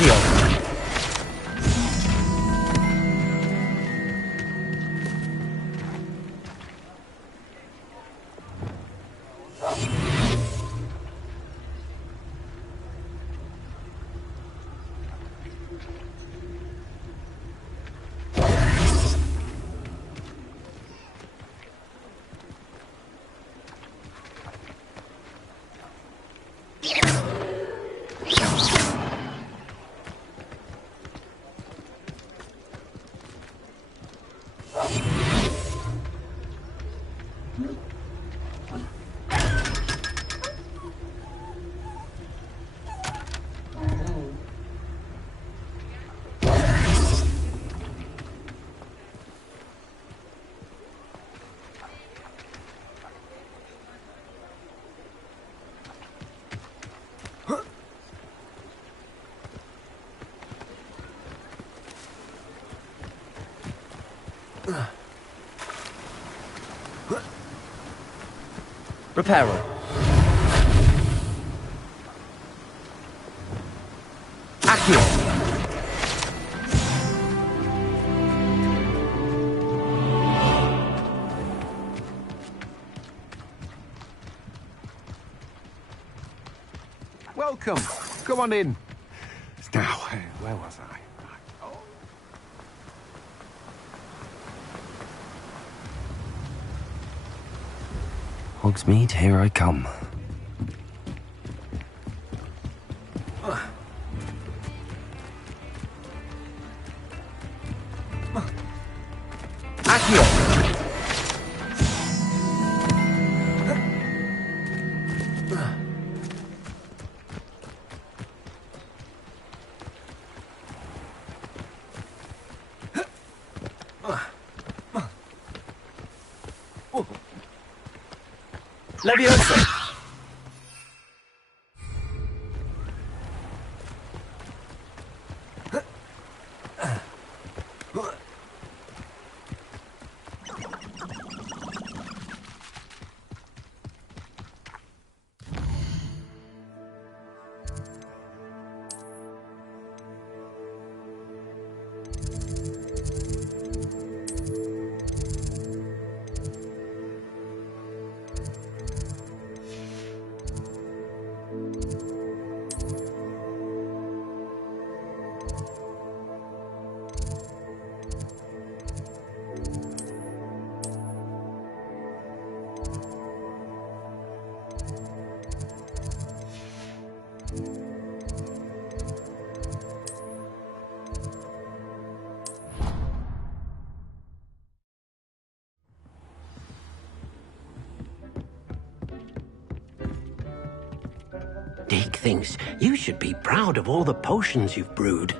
Accio. Reparo. Accio. Welcome. Come on in. Now, where was I? Hogsmeade, here I come. Accio! Leviosa! Deke thinks you should be proud of all the potions you've brewed.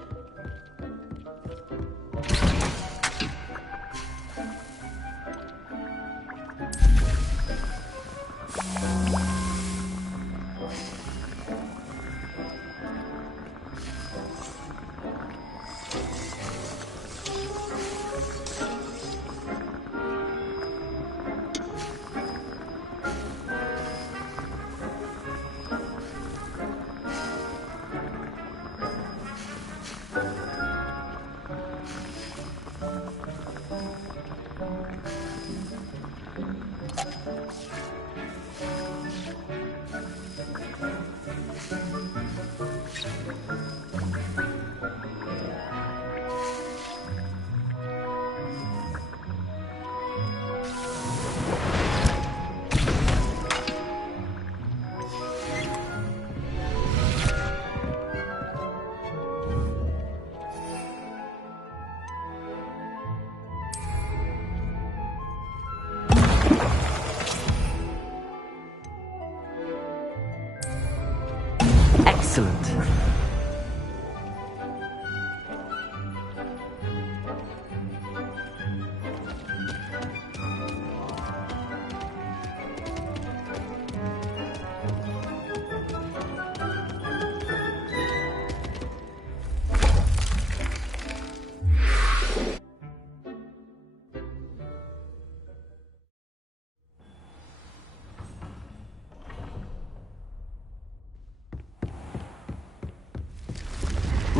Excellent.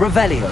Revelio.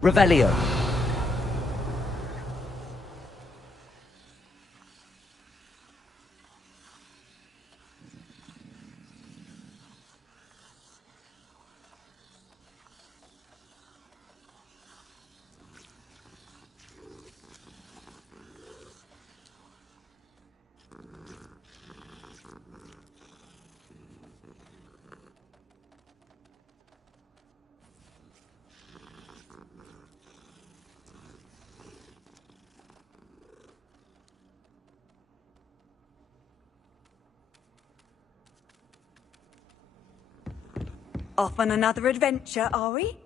Revelio. Off on another adventure, are we?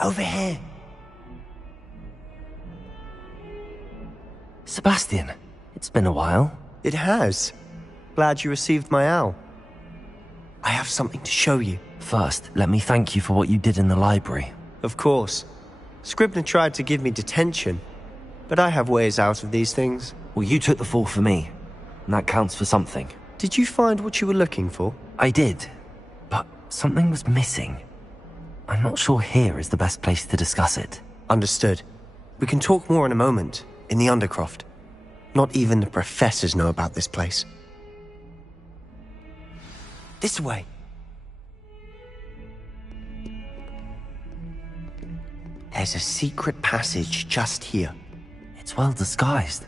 Over here. Sebastian, it's been a while. It has. Glad you received my owl. I have something to show you. First, let me thank you for what you did in the library. Of course. Scribner tried to give me detention, but I have ways out of these things. Well, you took the fall for me, and that counts for something. Did you find what you were looking for? I did, but something was missing. I'm not sure here is the best place to discuss it. Understood. We can talk more in a moment, in the Undercroft. Not even the professors know about this place. This way. There's a secret passage just here. It's well disguised.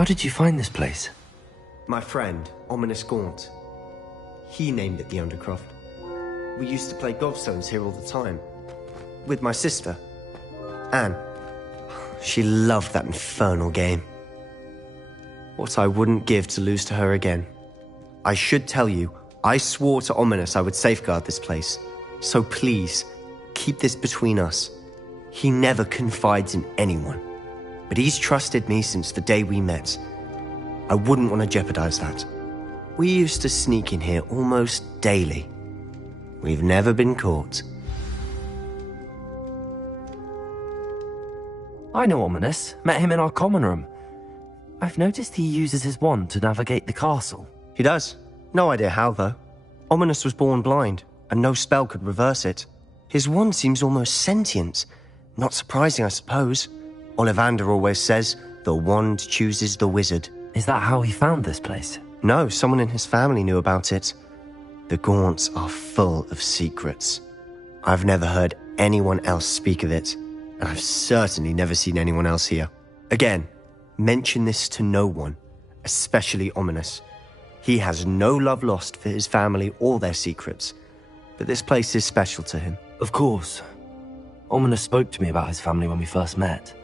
How did you find this place? My friend, Ominous Gaunt. He named it the Undercroft. We used to play gobstones here all the time. With my sister, Anne. She loved that infernal game. What I wouldn't give to lose to her again. I should tell you, I swore to Ominous I would safeguard this place. So please, keep this between us. He never confides in anyone. But he's trusted me since the day we met. I wouldn't want to jeopardize that. We used to sneak in here almost daily. We've never been caught. I know Ominous. Met him in our common room. I've noticed he uses his wand to navigate the castle. He does. No idea how, though. Ominous was born blind, and no spell could reverse it. His wand seems almost sentient. Not surprising, I suppose. Ollivander always says, the wand chooses the wizard. Is that how he found this place? No, someone in his family knew about it. The Gaunts are full of secrets. I've never heard anyone else speak of it, and I've certainly never seen anyone else here. Again, mention this to no one, especially Ominous. He has no love lost for his family or their secrets, but this place is special to him. Of course. Ominous spoke to me about his family when we first met.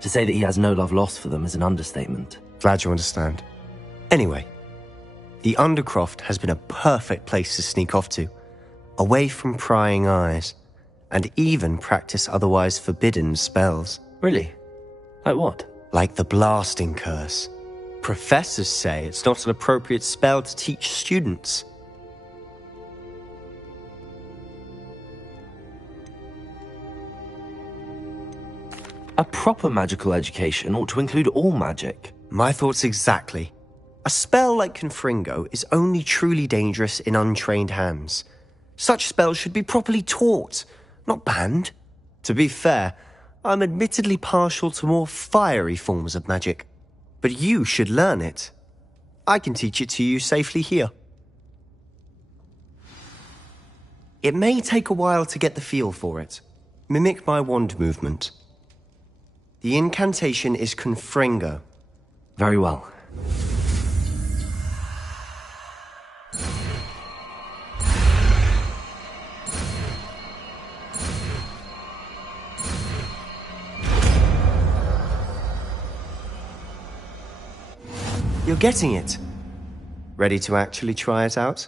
To say that he has no love lost for them is an understatement. Glad you understand. Anyway, the Undercroft has been a perfect place to sneak off to, away from prying eyes, and even practice otherwise forbidden spells. Really? Like what? Like the blasting curse. Professors say it's not an appropriate spell to teach students. A proper magical education ought to include all magic. My thoughts exactly. A spell like Confringo is only truly dangerous in untrained hands. Such spells should be properly taught, not banned. To be fair, I'm admittedly partial to more fiery forms of magic. But you should learn it. I can teach it to you safely here. It may take a while to get the feel for it. Mimic my wand movement. The incantation is Confringo. Very well. You're getting it. Ready to actually try it out?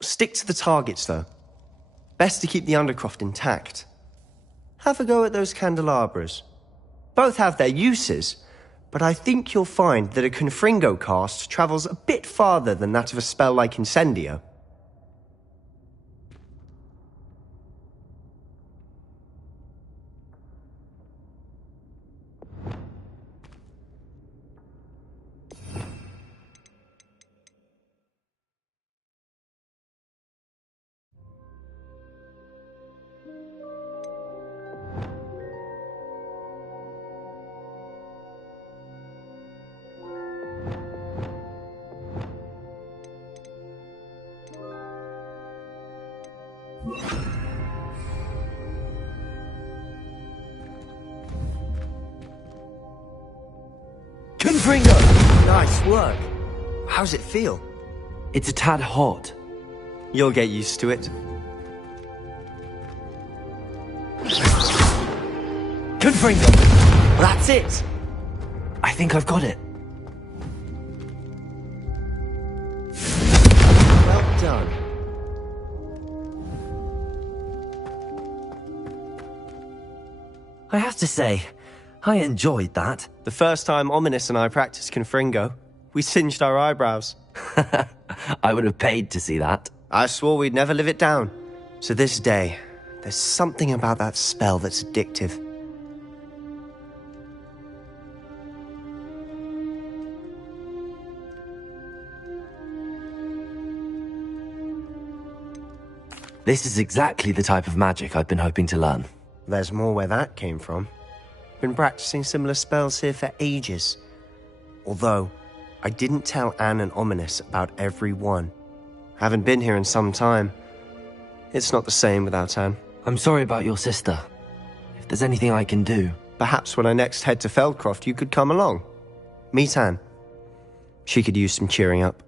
Stick to the targets, though. Best to keep the Undercroft intact. Have a go at those candelabras. Both have their uses, but I think you'll find that a Confringo cast travels a bit farther than that of a spell like Incendio. Confringo! Nice work. How's it feel? It's a tad hot. You'll get used to it. Confringo! That's it! I think I've got it. Well done. I have to say, I enjoyed that. The first time Ominous and I practiced Confringo, we singed our eyebrows. I would have paid to see that. I swore we'd never live it down. To this day, there's something about that spell that's addictive. This is exactly the type of magic I've been hoping to learn. There's more where that came from. Been practicing similar spells here for ages. Although, I didn't tell Anne and Ominous about every one. Haven't been here in some time. It's not the same without Anne. I'm sorry about your sister. If there's anything I can do... Perhaps when I next head to Feldcroft, you could come along. Meet Anne. She could use some cheering up.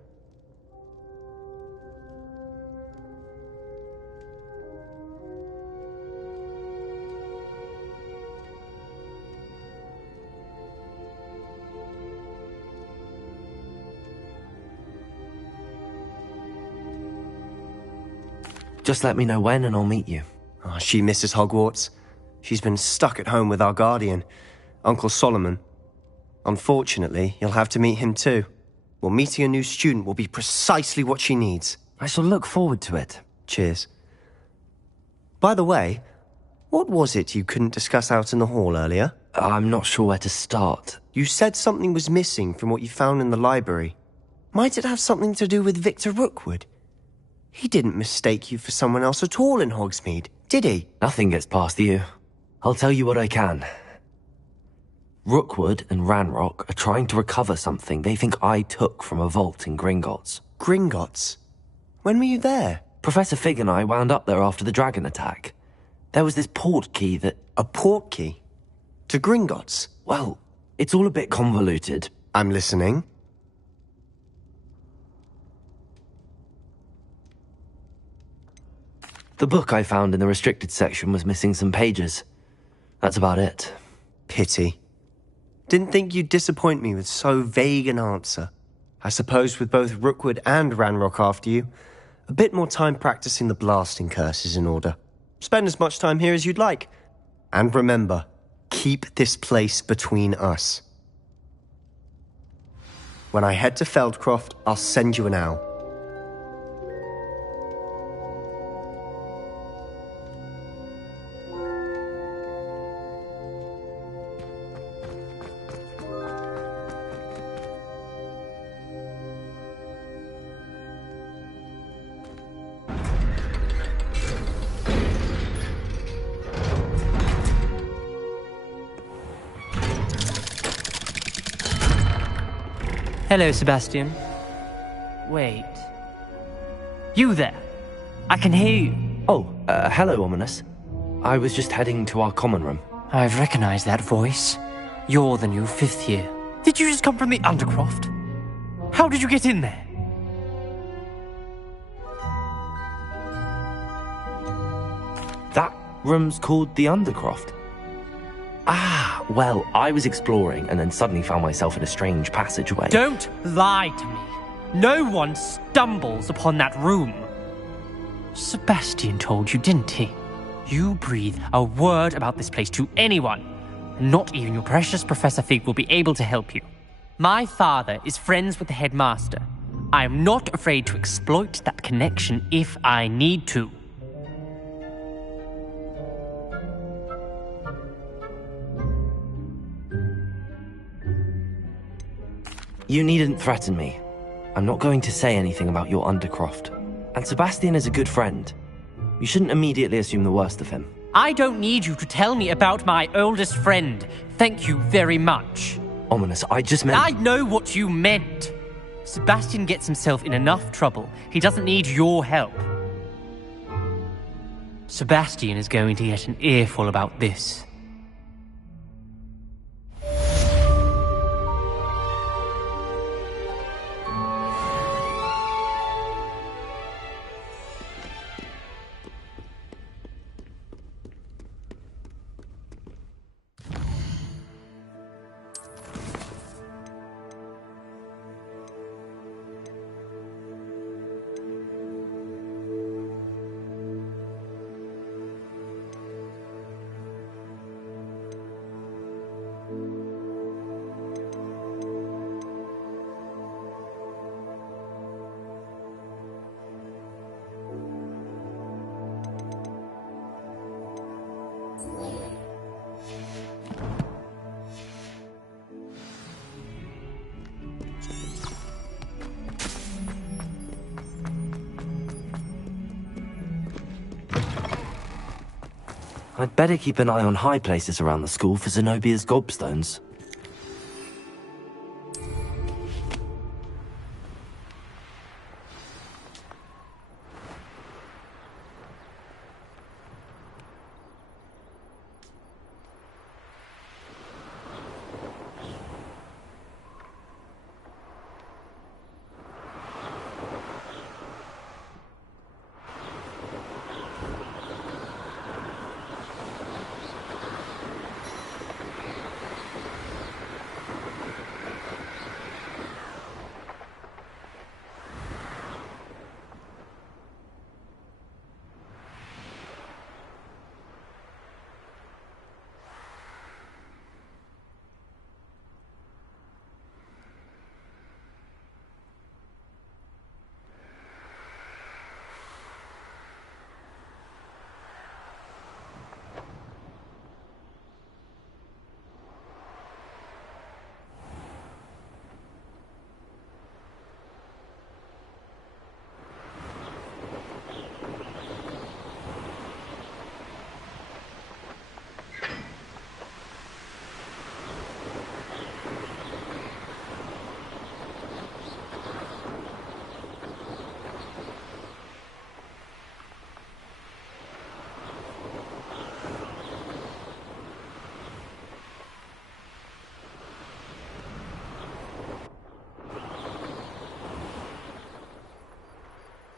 Just let me know when and I'll meet you. Oh, she misses Hogwarts. She's been stuck at home with our guardian, Uncle Solomon. Unfortunately, you'll have to meet him too. Well, meeting a new student will be precisely what she needs. I shall look forward to it. Cheers. By the way, what was it you couldn't discuss out in the hall earlier? I'm not sure where to start. You said something was missing from what you found in the library. Might it have something to do with Victor Rookwood? He didn't mistake you for someone else at all in Hogsmeade, did he? Nothing gets past you. I'll tell you what I can. Rookwood and Ranrock are trying to recover something they think I took from a vault in Gringotts. Gringotts? When were you there? Professor Fig and I wound up there after the dragon attack. There was this port key that... A port key? To Gringotts? Well, it's all a bit convoluted. I'm listening. The book I found in the restricted section was missing some pages. That's about it. Pity. Didn't think you'd disappoint me with so vague an answer. I suppose with both Rookwood and Ranrock after you, a bit more time practicing the blasting curse is in order. Spend as much time here as you'd like. And remember, keep this place between us. When I head to Feldcroft, I'll send you an owl. Hello, Sebastian. Wait. You there? I can hear you. Oh, hello, Ominous. I was just heading to our common room. I've recognized that voice. You're the new 5th year. Did you just come from the Undercroft? How did you get in there? That room's called the Undercroft. Ah, well, I was exploring and then suddenly found myself in a strange passageway. Don't lie to me. No one stumbles upon that room. Sebastian told you, didn't he? You breathe a word about this place to anyone, and not even your precious Professor Fig will be able to help you. My father is friends with the headmaster. I am not afraid to exploit that connection if I need to. You needn't threaten me. I'm not going to say anything about your Undercroft. And Sebastian is a good friend. You shouldn't immediately assume the worst of him. I don't need you to tell me about my oldest friend. Thank you very much. Ominous, I just meant... I know what you meant. Sebastian gets himself in enough trouble. He doesn't need your help. Sebastian is going to get an earful about this. I'd better keep an eye on high places around the school for Zenobia's gobstones.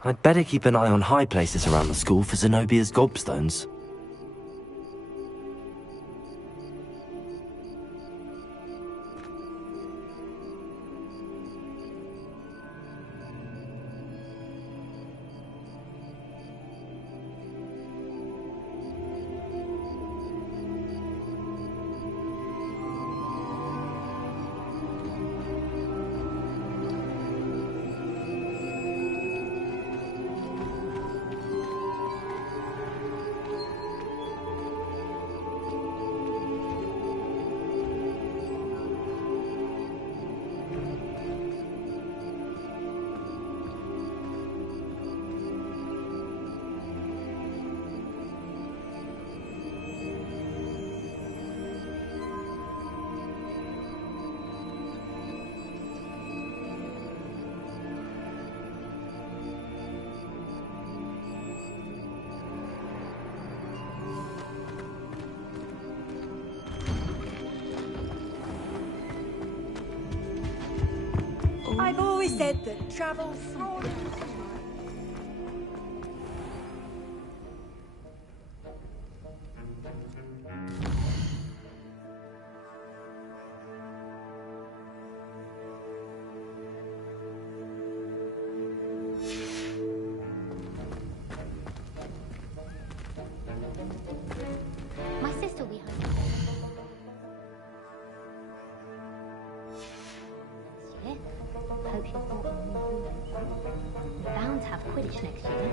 I'd better keep an eye on high places around the school for Zenobia's gobstones. I've always said that travel through... My sister will be home. Yeah. Hope you're bought a new booth. We're bound to have Quidditch next year.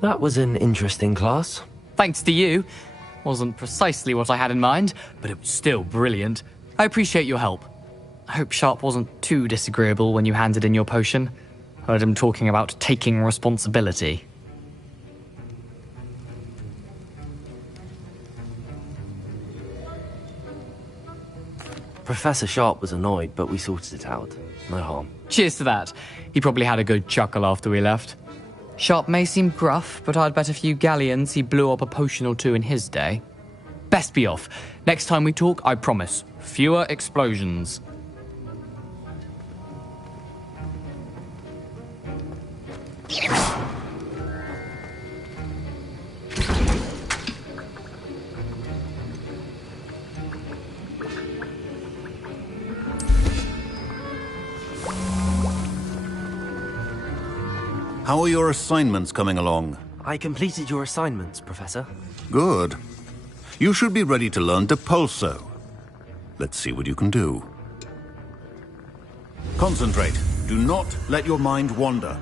That was an interesting class. Thanks to you. Wasn't precisely what I had in mind, but it was still brilliant. I appreciate your help. I hope Sharp wasn't too disagreeable when you handed in your potion. Heard him talking about taking responsibility. Professor Sharp was annoyed, but we sorted it out. No harm. Cheers to that. He probably had a good chuckle after we left. Sharp may seem gruff, but I'd bet a few galleons he blew up a potion or two in his day. Best be off. Next time we talk, I promise, fewer explosions. How are your assignments coming along? I completed your assignments, Professor. Good. You should be ready to learn Depulso. Let's see what you can do. Concentrate. Do not let your mind wander.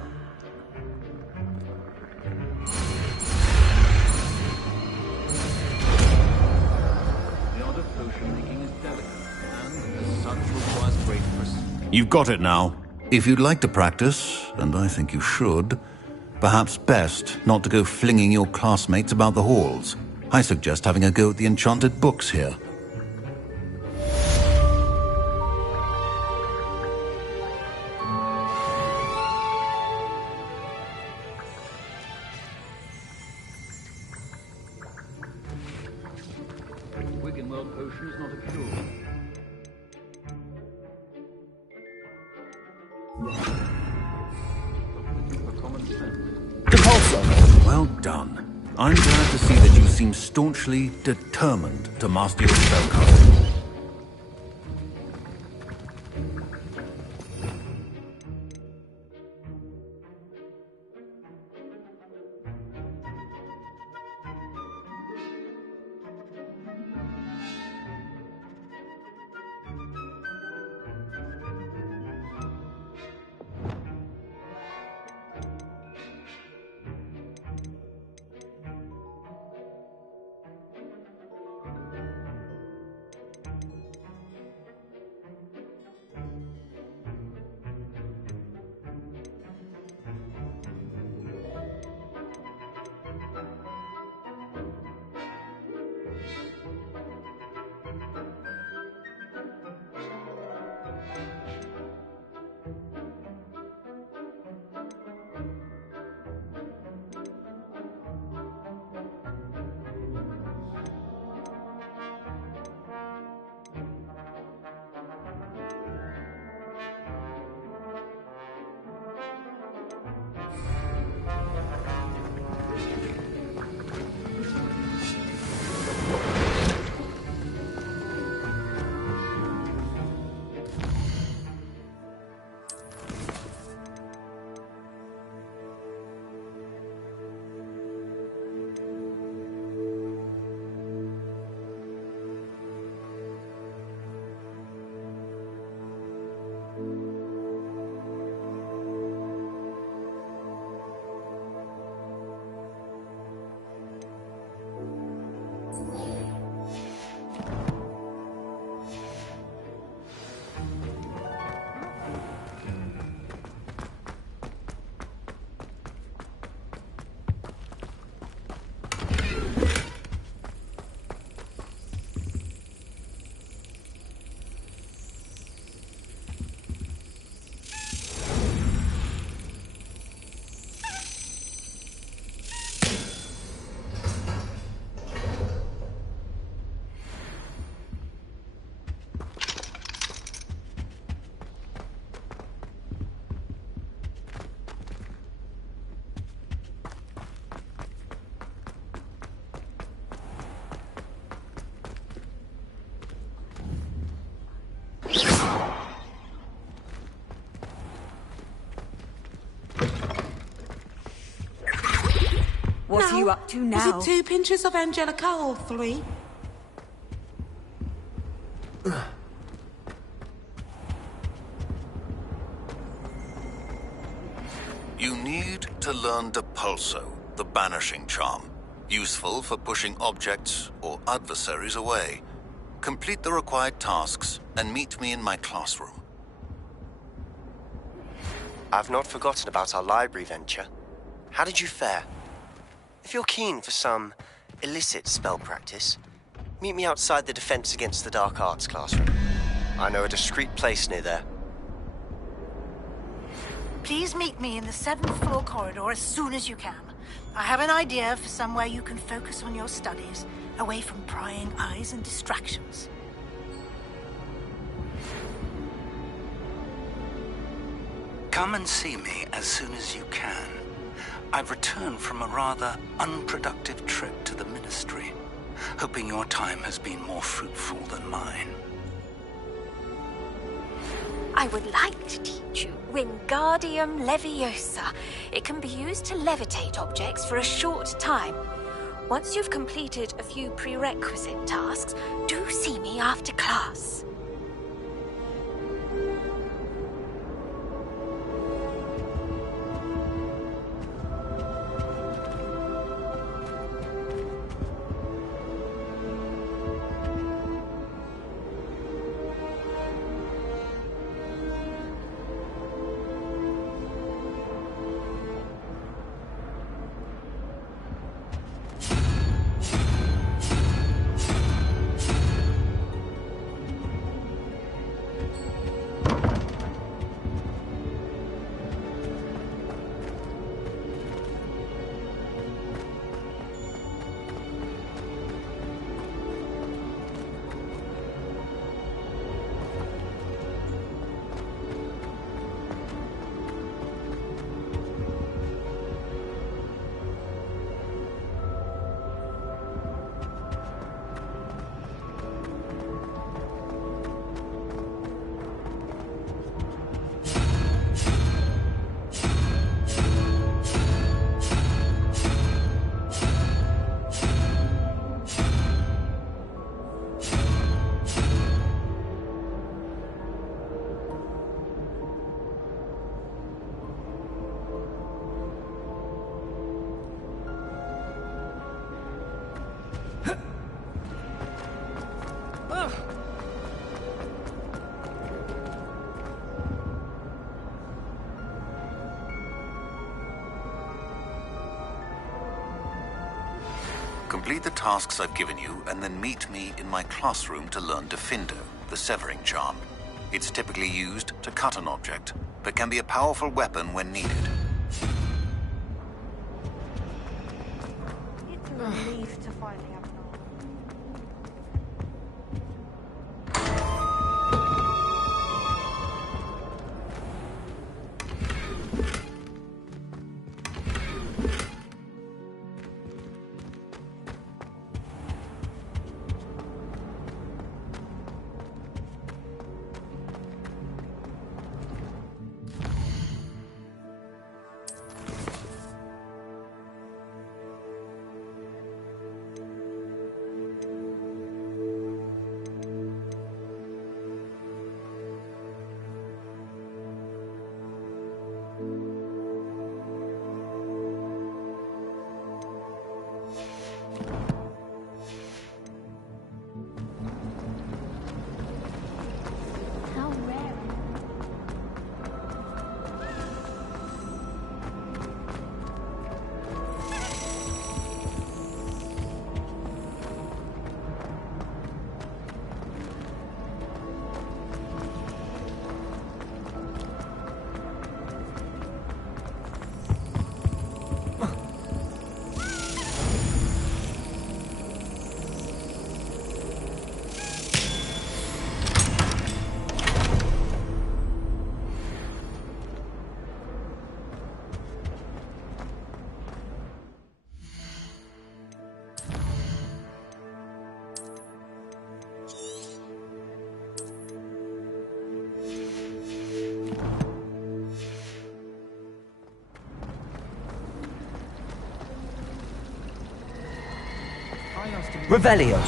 The art of potion making is delicate, and as such requires great precision. You've got it now. If you'd like to practice, and I think you should, perhaps best not to go flinging your classmates about the halls. I suggest having a go at the enchanted books here. Wiggenweld potion is not a cure. Depulso! Well done. I'm glad to see that you seem staunchly determined to master your spellcasting. you up to now? Is it 2 pinches of Angelica or 3? You need to learn Depulso, the banishing charm. Useful for pushing objects or adversaries away. Complete the required tasks and meet me in my classroom. I've not forgotten about our library venture. How did you fare? If you're keen for some illicit spell practice, meet me outside the Defense Against the Dark Arts classroom. I know a discreet place near there. Please meet me in the 7th floor corridor as soon as you can. I have an idea for somewhere you can focus on your studies, away from prying eyes and distractions. Come and see me as soon as you can. I've returned from a rather unproductive trip to the Ministry, hoping your time has been more fruitful than mine. I would like to teach you Wingardium Leviosa. It can be used to levitate objects for a short time. Once you've completed a few prerequisite tasks, do see me after class. Complete the tasks I've given you, and then meet me in my classroom to learn Defindo, the severing charm. It's typically used to cut an object, but can be a powerful weapon when needed. It's a relief to finally have an Revelio.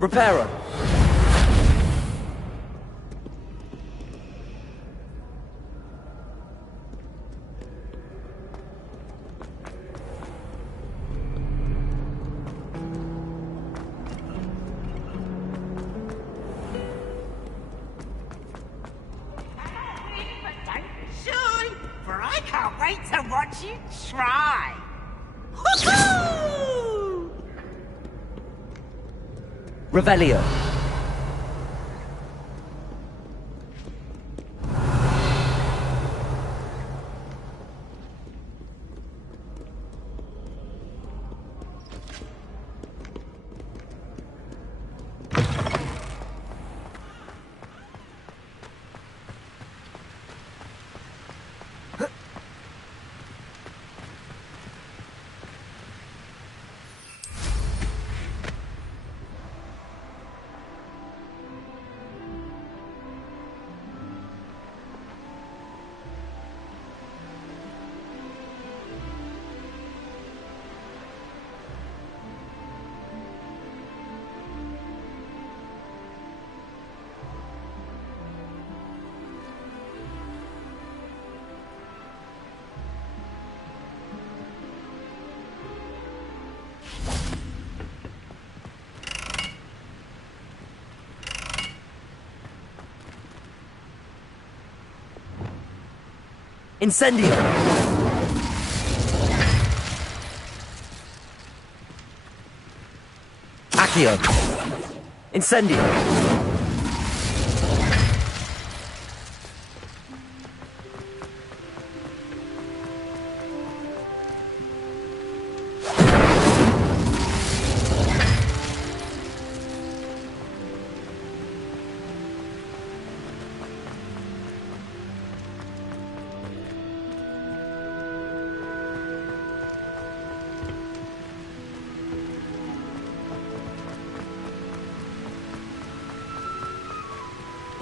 Reparo. Soon, for I can't wait to watch you try. Woohoo! Revelio. Incendio. Accio. Incendio.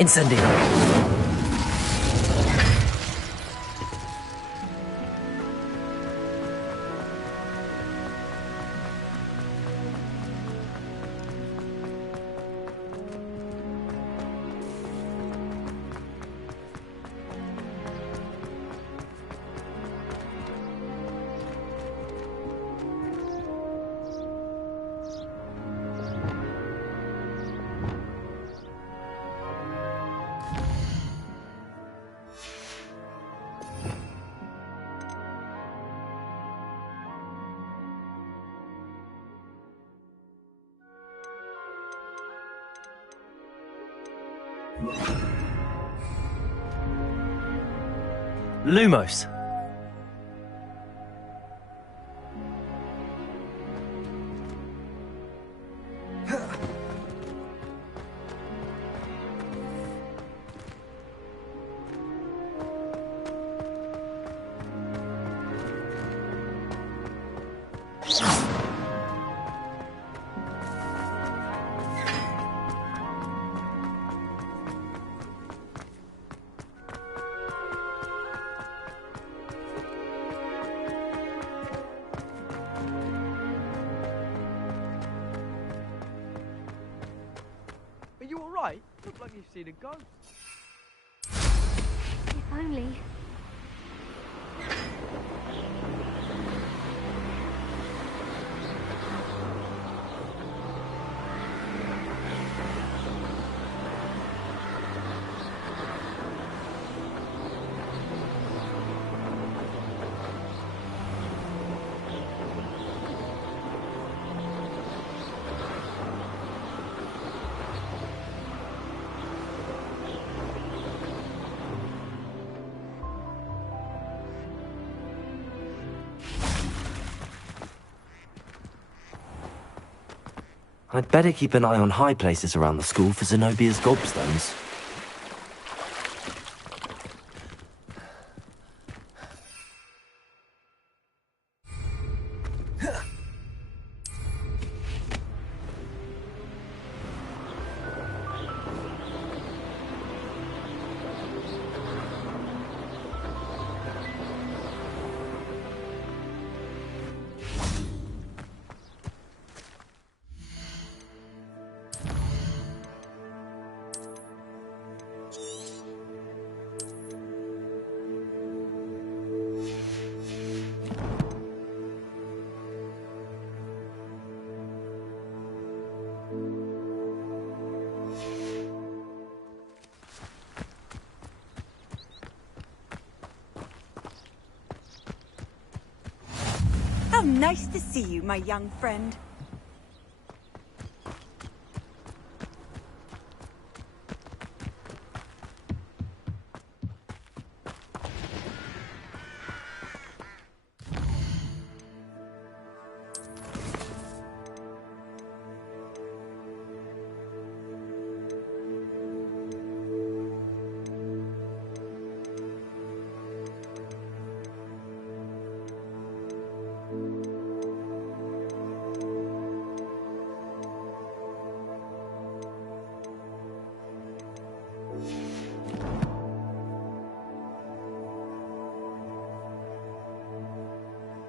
Incendio. Lumos. Are you alright? Look like you've seen a ghost. If only. I'd better keep an eye on high places around the school for Zenobia's gobstones. How nice to see you, my young friend.